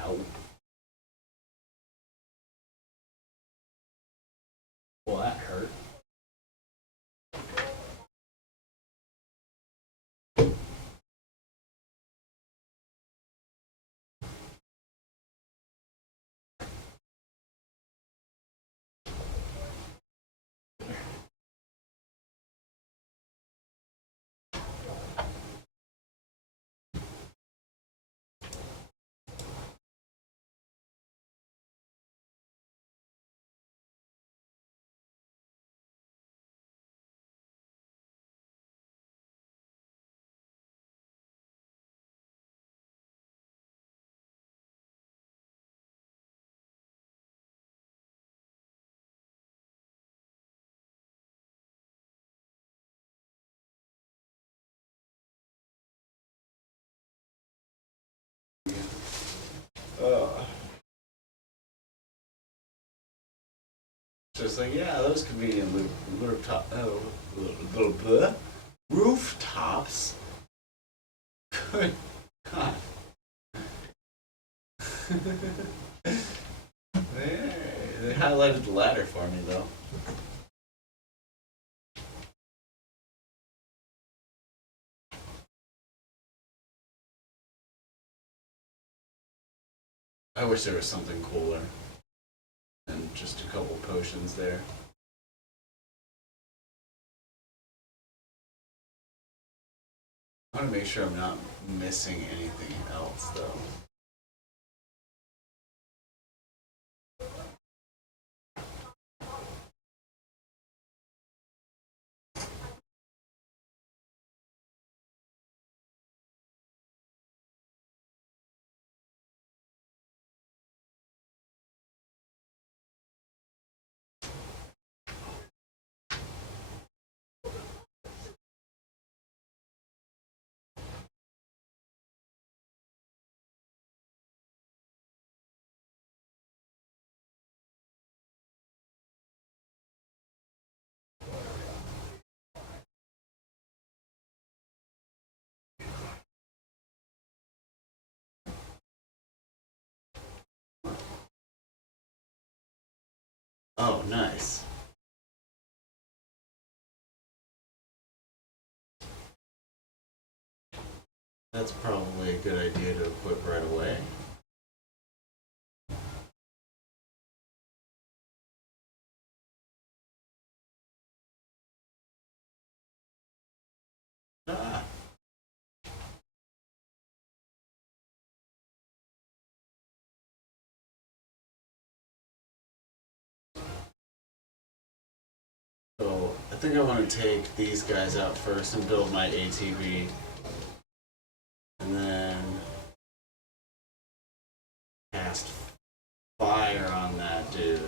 Ow. Well, that hurt. Just like, yeah, those convenient rooftops. Good God. They highlighted the ladder for me, though. I wish there was something cooler than just a couple potions there. I want to make sure I'm not missing anything else, though. Oh, nice. That's probably a good idea to equip right away. think I want to take these guys out first and build my ATV. And then cast fire on that dude.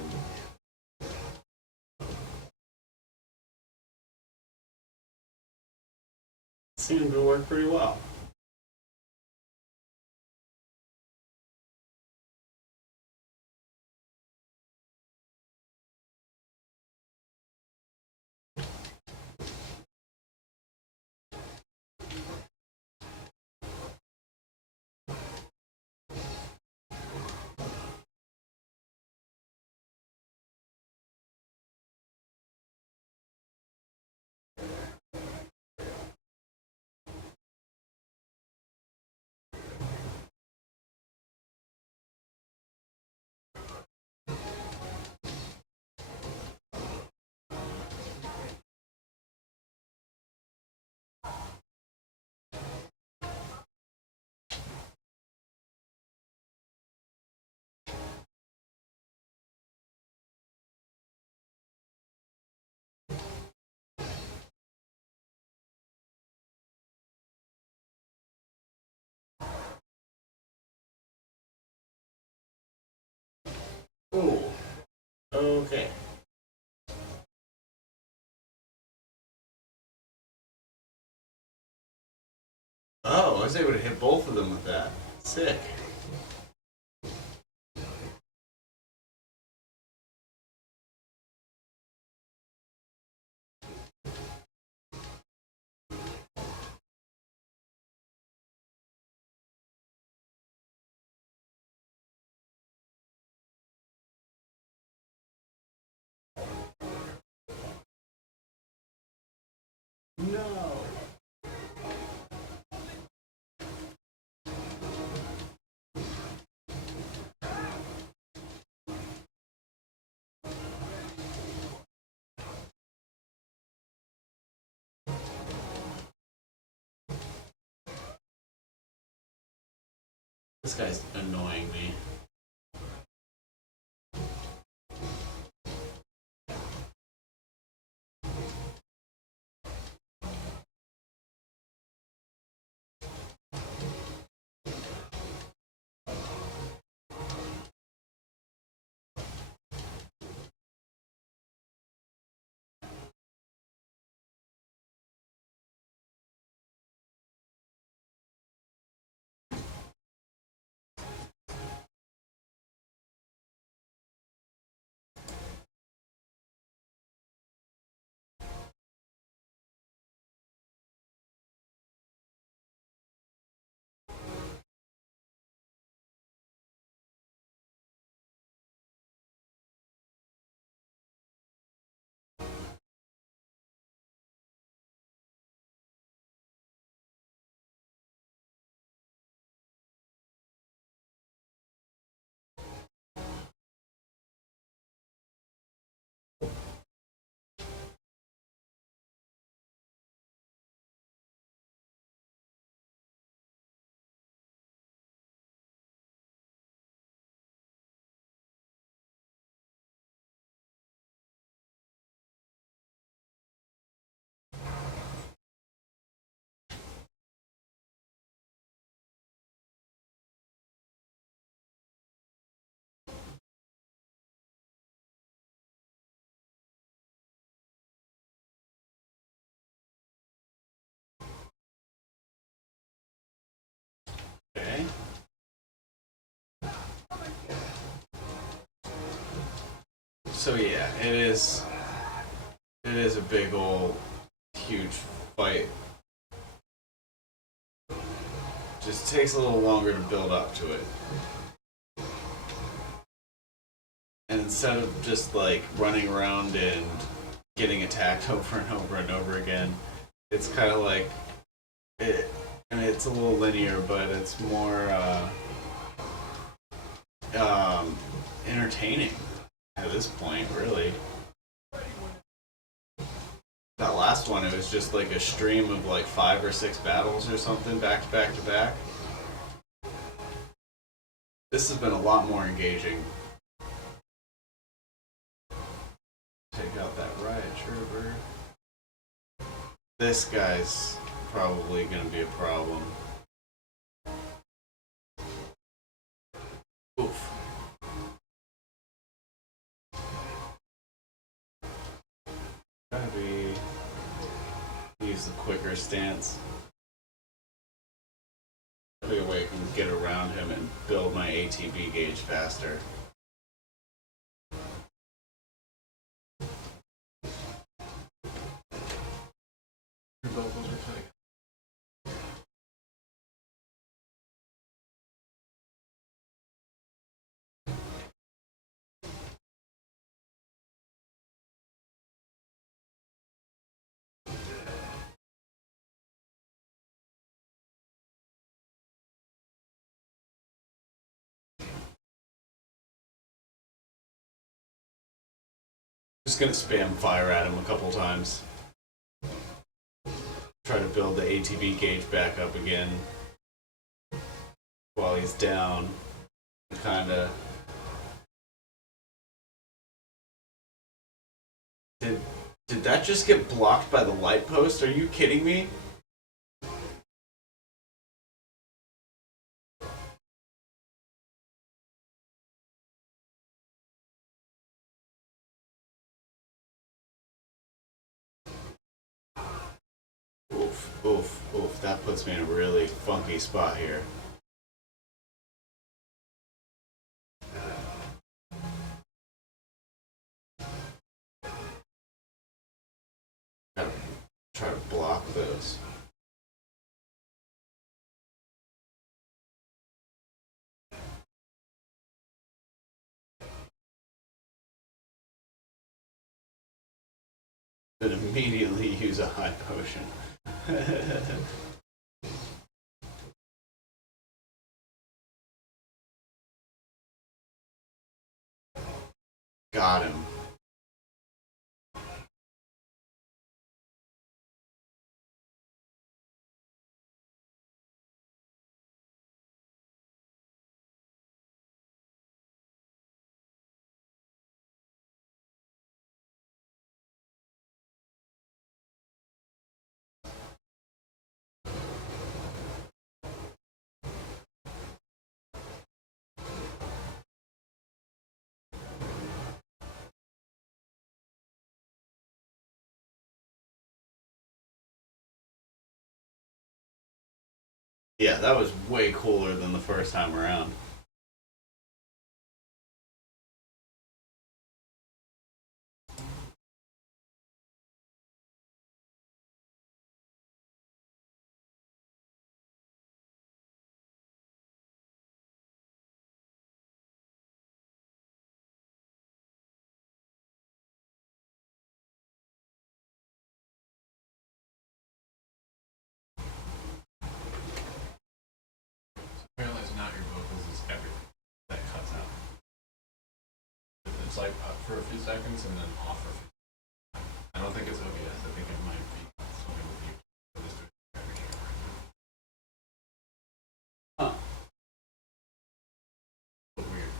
Seemed to work pretty well. Ooh. Okay. Oh, I was able to hit both of them with that. Sick. No. This guy's annoying me. Okay. So yeah, it is a big old huge fight. Just takes a little longer to build up to it. And instead of just like running around and getting attacked over and over and over again, it's kind of like it. I mean, it's a little linear, but it's more entertaining at this point, really. That last one, it was just like a stream of like 5 or 6 battles or something, back to back to back. This has been a lot more engaging. Take out that riot trooper. this guy's probably gonna be a problem. Oof. Gotta use the quicker stance. Maybe a way I can get around him and build my ATB gauge faster. Your vocals are fake. Just gonna spam fire at him a couple times. Try to build the ATB gauge back up again while he's down. Kinda. Did that just get blocked by the light post? Are you kidding me? Oof, oof, oof. That puts me in a really funky spot here. Gotta try to block those. Then immediately use a high potion. Got him. Yeah, that was way cooler than the first time around. Realize not your vocals is everything that cuts out. It's like up for a few seconds and then off for a few seconds. I don't think it's OBS. I think it might be something with you. Just doing every camera right now. Huh. But weird.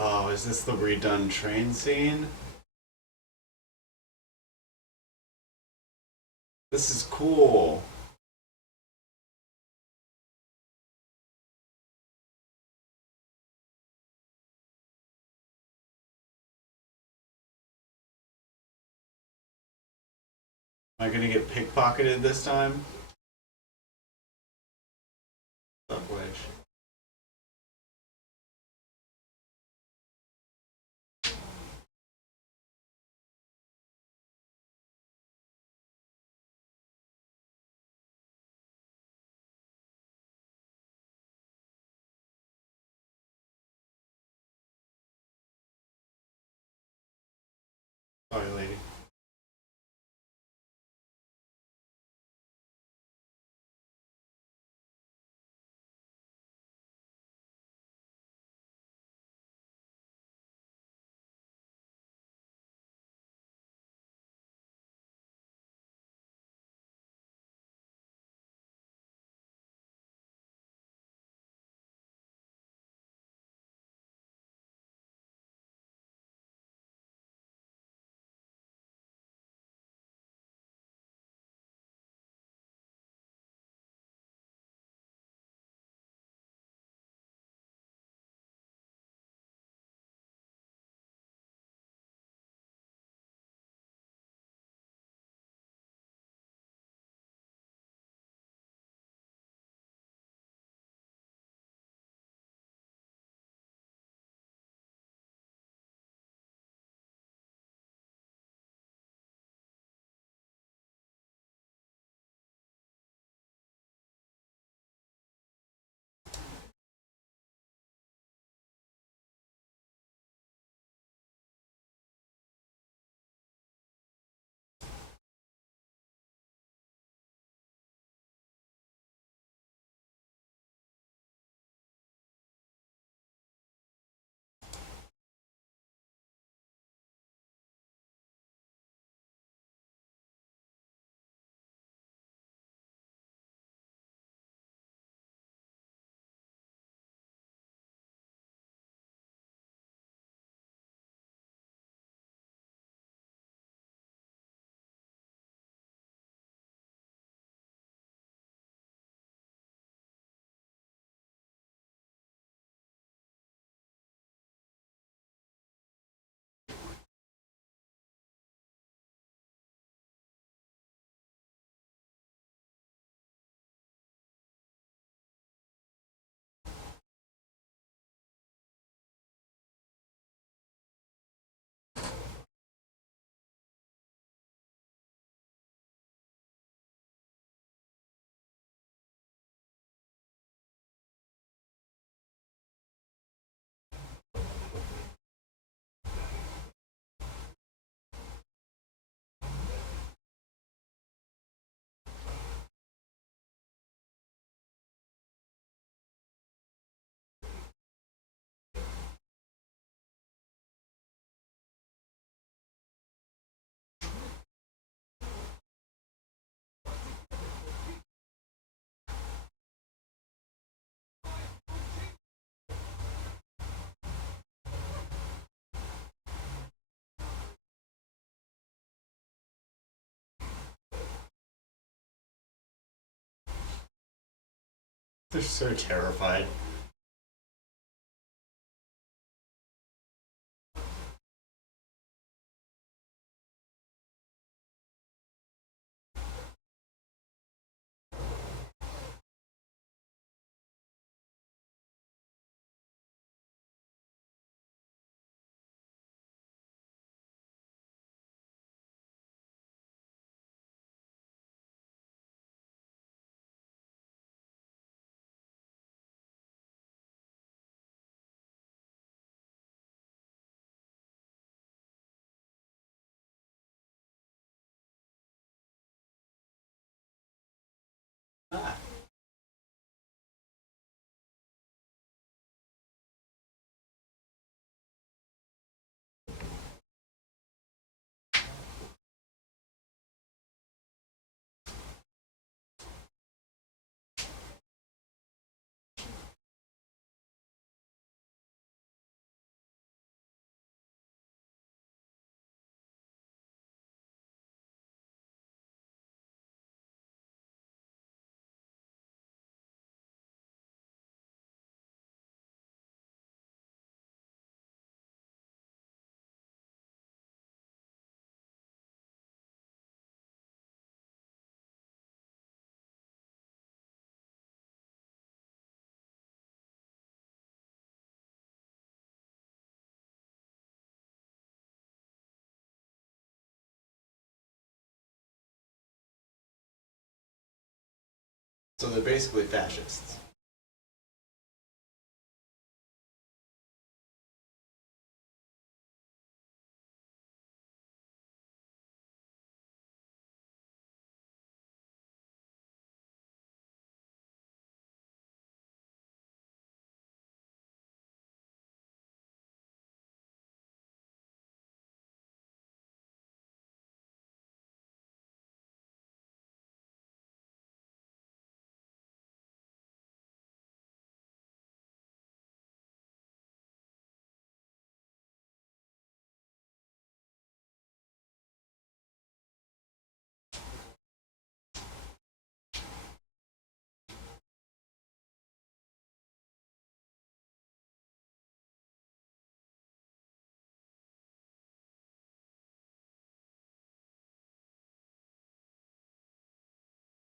Oh, is this the redone train scene? This is cool. Am I gonna get pickpocketed this time? What's up, Wedge? Sorry, lady. They're so terrified. So they're basically fascists.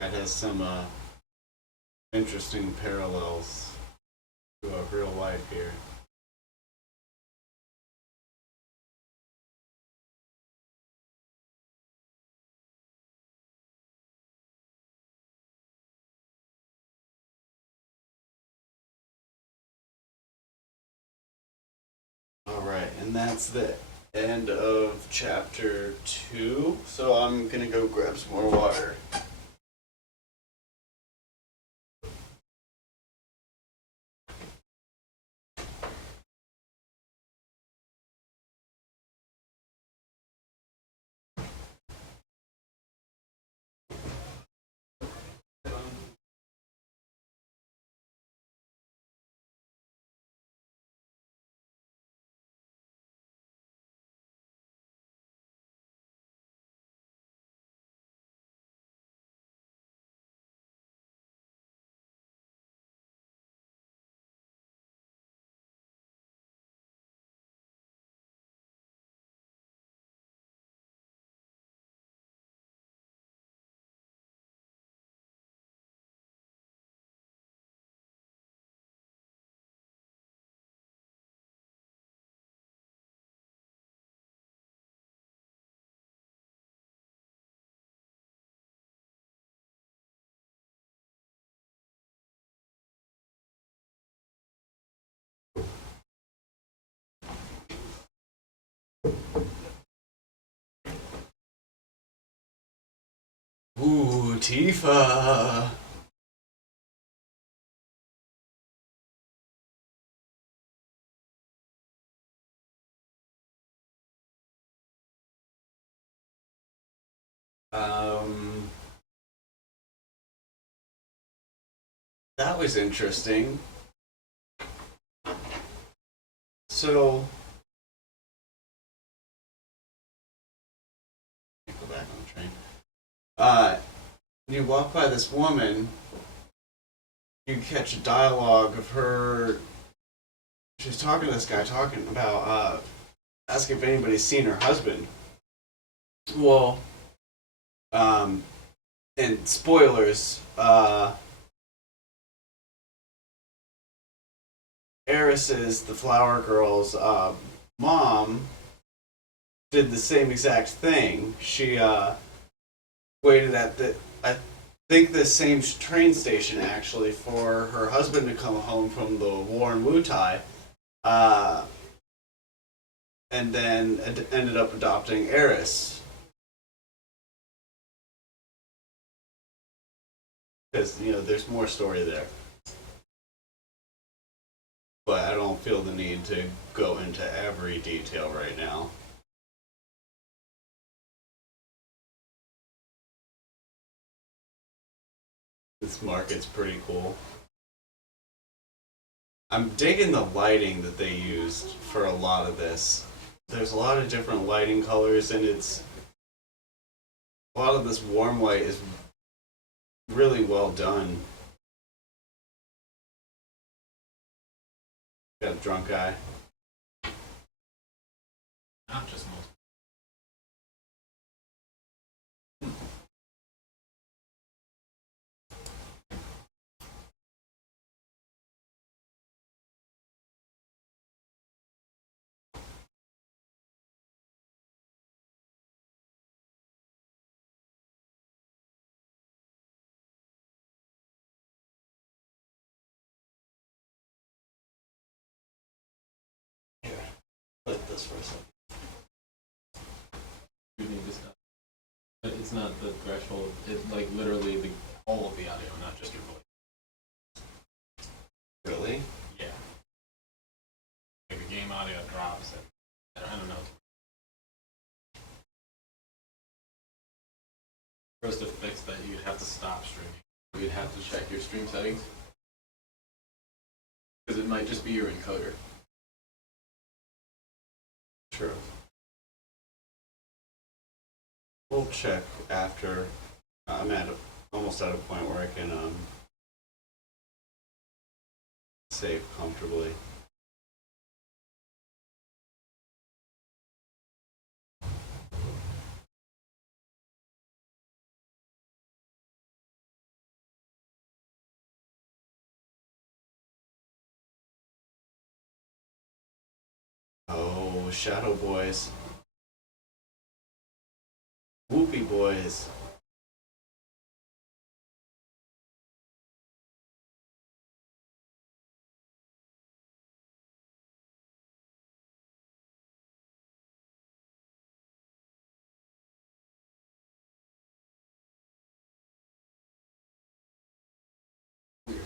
That has some interesting parallels to real life here. Alright, and that's the end of chapter 2. So I'm gonna go grab some more water. Ooh, Tifa! Um, that was interesting. So, go back on the train. You walk by this woman, you catch a dialogue of her. She's talking to this guy, talking about asking if anybody's seen her husband. Well, and spoilers, Eris's, the flower girl's mom, did the same exact thing. She waited at the, I think, the same train station actually for her husband to come home from the war in Wutai, uh, and then ended up adopting Eris. Because, there's more story there. But I don't feel the need to go into every detail right now. This market's pretty cool. I'm digging the lighting that they used for a lot of this. There's a lot of different lighting colors, and a lot of this warm white is really well done. Got a drunk guy. Not just most. this for a second. You need to stop. But it's not the threshold. It's like literally the all of the audio, not just your voice. Really? Yeah. Like the game audio drops. And, I don't know. For us to fix that, you'd have to stop streaming. You'd have to check your stream settings. Because it might just be your encoder. True. We'll check after. I'm almost at a point where I can save comfortably. Oh, Shadow Boys. Whoopie Boys. Weird.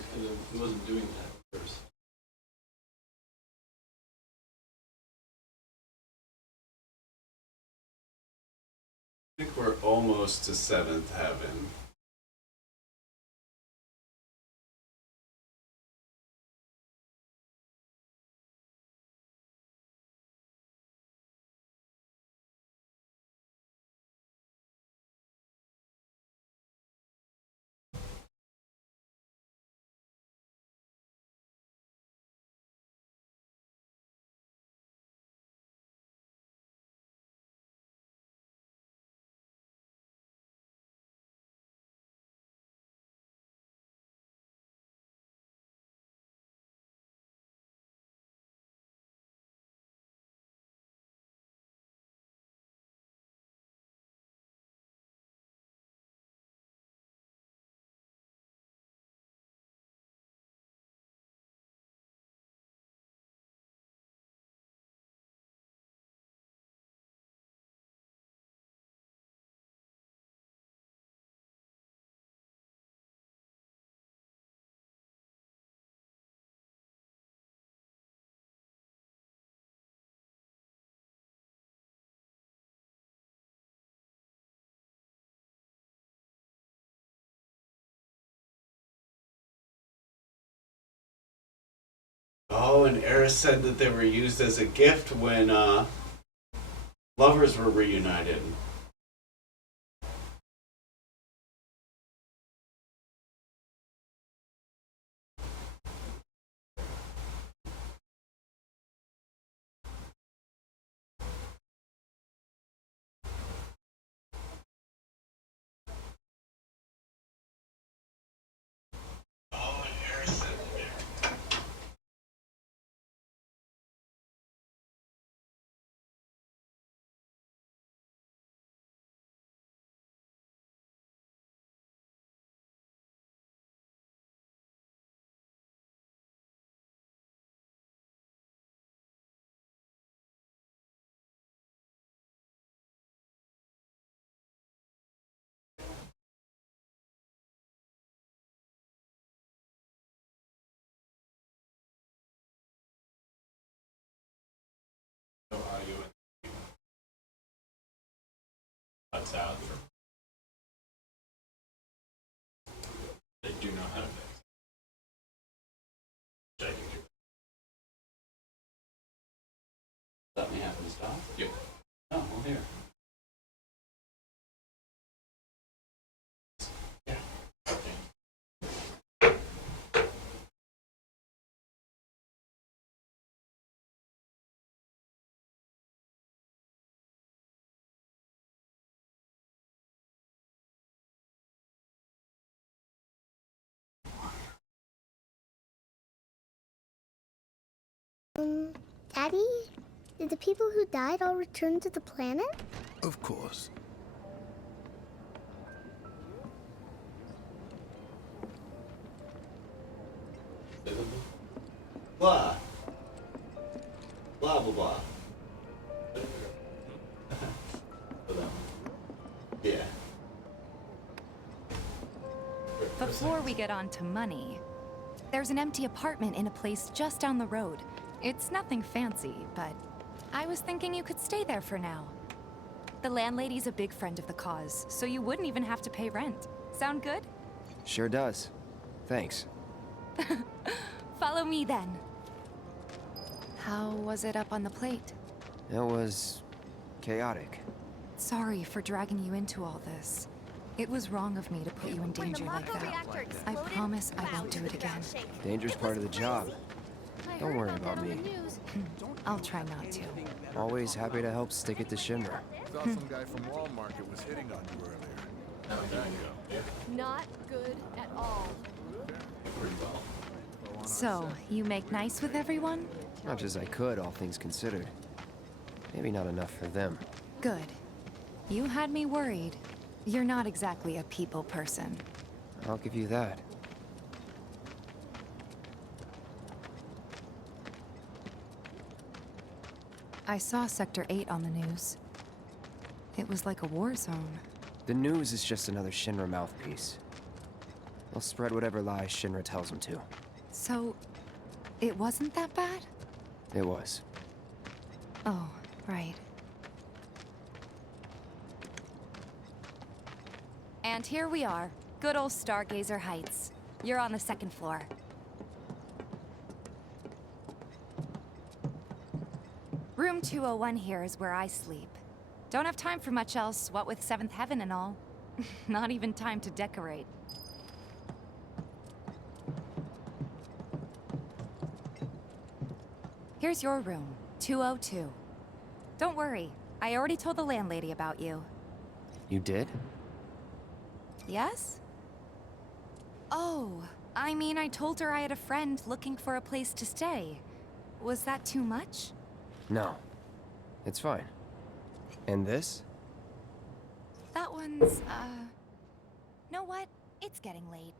It wasn't doing that at first. I think we're almost to seventh heaven. Oh, and Eris said that they were used as a gift when lovers were reunited. Oh, and Eris said that they were. No audio and cuts out. They do know how to fix. Checking your. Let me have to stop. Yep. Oh, well, here. Yeah. Daddy? Did the people who died all return to the planet? Of course. Blah. Blah, blah, blah. Before we get on to money, there's an empty apartment in a place just down the road. It's nothing fancy, but I was thinking you could stay there for now. The landlady's a big friend of the cause, so you wouldn't even have to pay rent. Sound good? Sure does. Thanks. Follow me then. How was it up on the plate? It was chaotic. Sorry for dragging you into all this. It was wrong of me to put you in danger like that. I promise I won't do it again. Danger's part of the job. Don't worry about me. I'll try not to. Always happy to help stick it to Shinra. Thought some guy from Wall Market was hitting on you earlier. Not good at all. So, you make nice with everyone? Much as I could, all things considered. Maybe not enough for them. Good. You had me worried. You're not exactly a people person. I'll give you that. I saw Sector 8 on the news. It was like a war zone. The news is just another Shinra mouthpiece. They'll spread whatever lies Shinra tells them to. So, it wasn't that bad? It was. Oh, right. And here we are. Good old Stargazer Heights. You're on the second floor. Room 201 here is where I sleep. Don't have time for much else, what with Seventh Heaven and all. Not even time to decorate. Here's your room, 202. Don't worry, I already told the landlady about you. You did? Yes? Oh, I mean, I told her I had a friend looking for a place to stay. Was that too much? No. It's fine. And this? That one's, know what? It's getting late.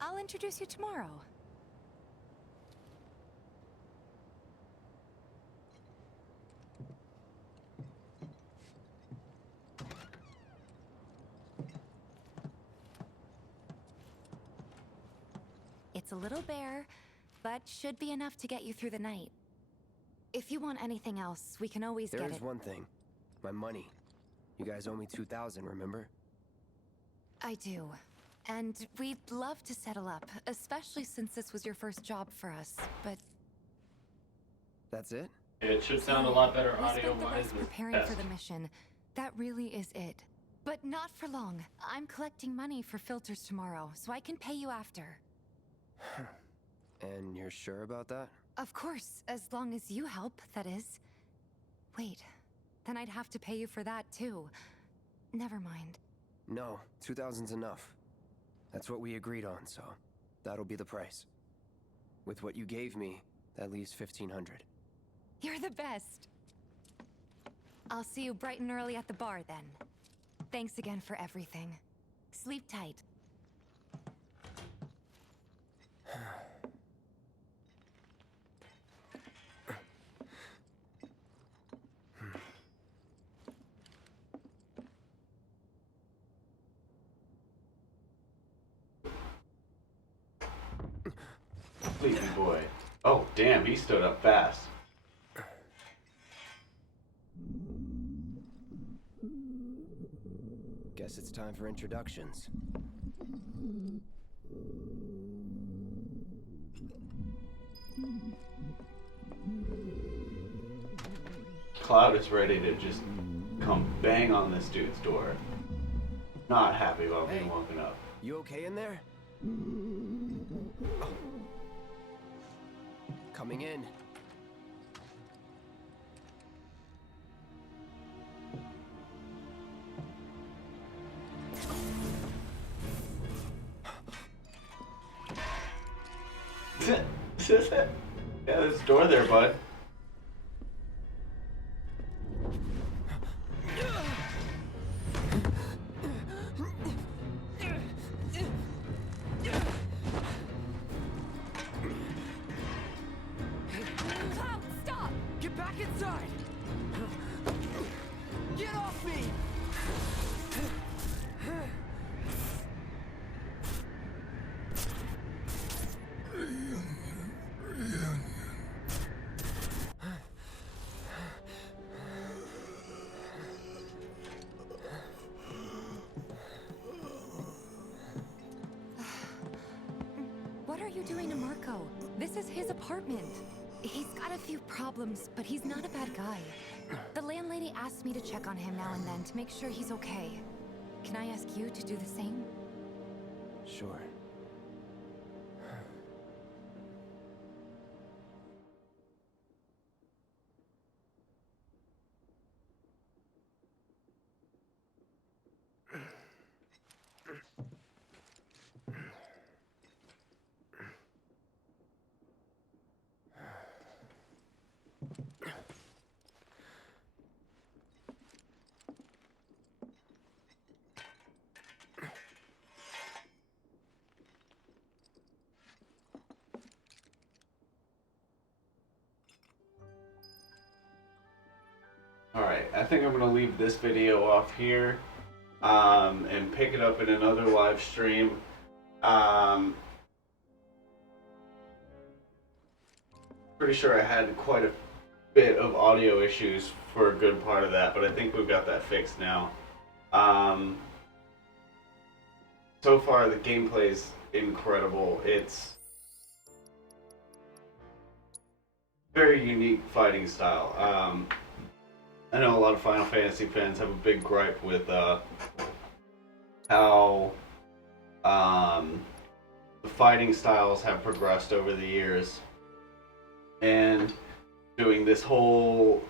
I'll introduce you tomorrow. It's a little bare, but should be enough to get you through the night. If you want anything else, we can always get it. There's one thing. My money. You guys owe me 2,000, remember? I do. And we'd love to settle up, especially since this was your first job for us, but... That's it? It should sound a lot better we spent the audio-wise. rest preparing for the mission. That really is it. But not for long. I'm collecting money for filters tomorrow, so I can pay you after. And you're sure about that? Of course, as long as you help, that is. Wait, then I'd have to pay you for that too. Never mind. No, 2,000's enough. That's what we agreed on, so that'll be the price. With what you gave me, that leaves 1,500. You're the best. I'll see you bright and early at the bar then. Thanks again for everything. Sleep tight. Sleepy boy. Oh, damn, he stood up fast. Guess it's time for introductions. Cloud is ready to just come bang on this dude's door. Not happy about being woken up. You okay in there? Coming in. Yeah, there's a door there, bud. Cloud, stop! Get back inside! Get off me! What are you doing to Marco? This is his apartment. He's got a few problems, but he's not a bad guy. The landlady asked me to check on him now and then to make sure he's okay. Can I ask you to do the same? Sure. Alright, I think I'm going to leave this video off here and pick it up in another live stream. Pretty sure I had quite a bit of audio issues for a good part of that, but I think we've got that fixed now. So far, the gameplay is incredible. It's very unique fighting style. I know a lot of Final Fantasy fans have a big gripe with how the fighting styles have progressed over the years, and doing this whole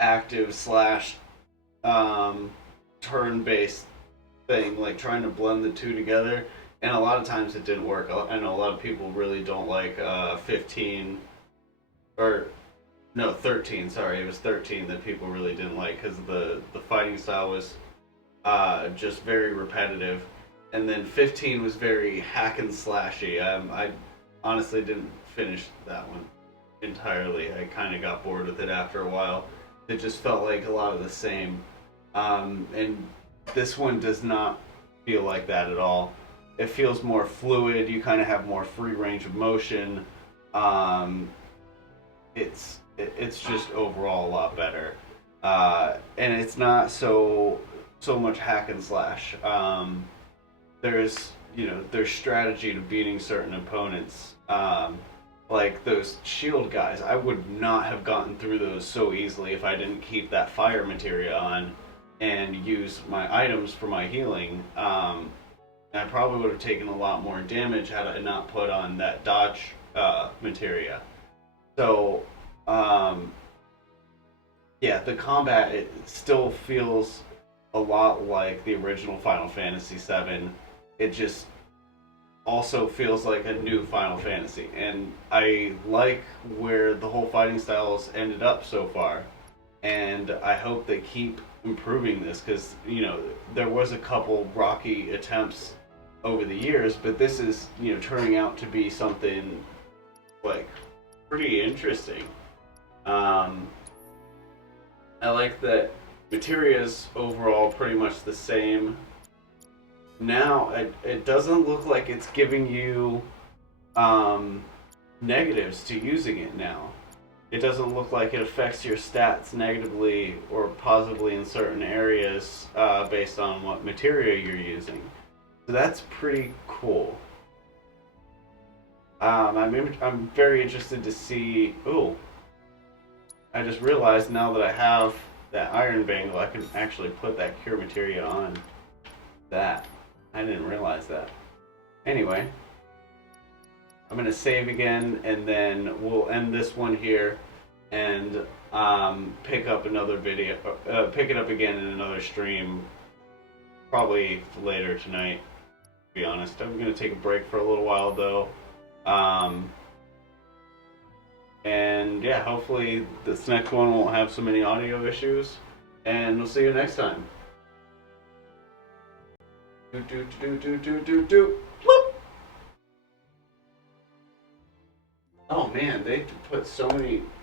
active slash turn-based thing, like trying to blend the two together, and a lot of times it didn't work. I know a lot of people really don't like 15, or no, 13, sorry, it was 13 that people really didn't like, because the fighting style was just very repetitive, and then 15 was very hack and slashy. I honestly didn't finish that one entirely. I kind of got bored with it after a while. It just felt like a lot of the same, and this one does not feel like that at all. It feels more fluid. You kind of have more free range of motion. It's just overall a lot better, and it's not so much hack and slash. There's strategy to beating certain opponents. Like those shield guys, I would not have gotten through those so easily if I didn't keep that fire materia on and use my items for my healing. I probably would have taken a lot more damage had I not put on that dodge materia. So, yeah, the combat, it still feels a lot like the original Final Fantasy VII. It just also feels like a new Final Fantasy, and I like where the whole fighting styles ended up so far, and I hope they keep improving this, because there was a couple rocky attempts over the years, but this is turning out to be something like pretty interesting. I like that materia's overall pretty much the same. Now it doesn't look like it's giving you negatives to using it now. It doesn't look like it affects your stats negatively or positively in certain areas based on what materia you're using. So that's pretty cool. I'm very interested to see. Oh, I just realized now that I have that iron bangle, I can actually put that cure materia on that. I didn't realize that. Anyway, I'm gonna save again, and then we'll end this one here, and pick up another video. Pick it up again in another stream, probably later tonight. To be honest, I'm gonna take a break for a little while though. And yeah, hopefully this next one won't have so many audio issues, and we'll see you next time. Oh man, they put so many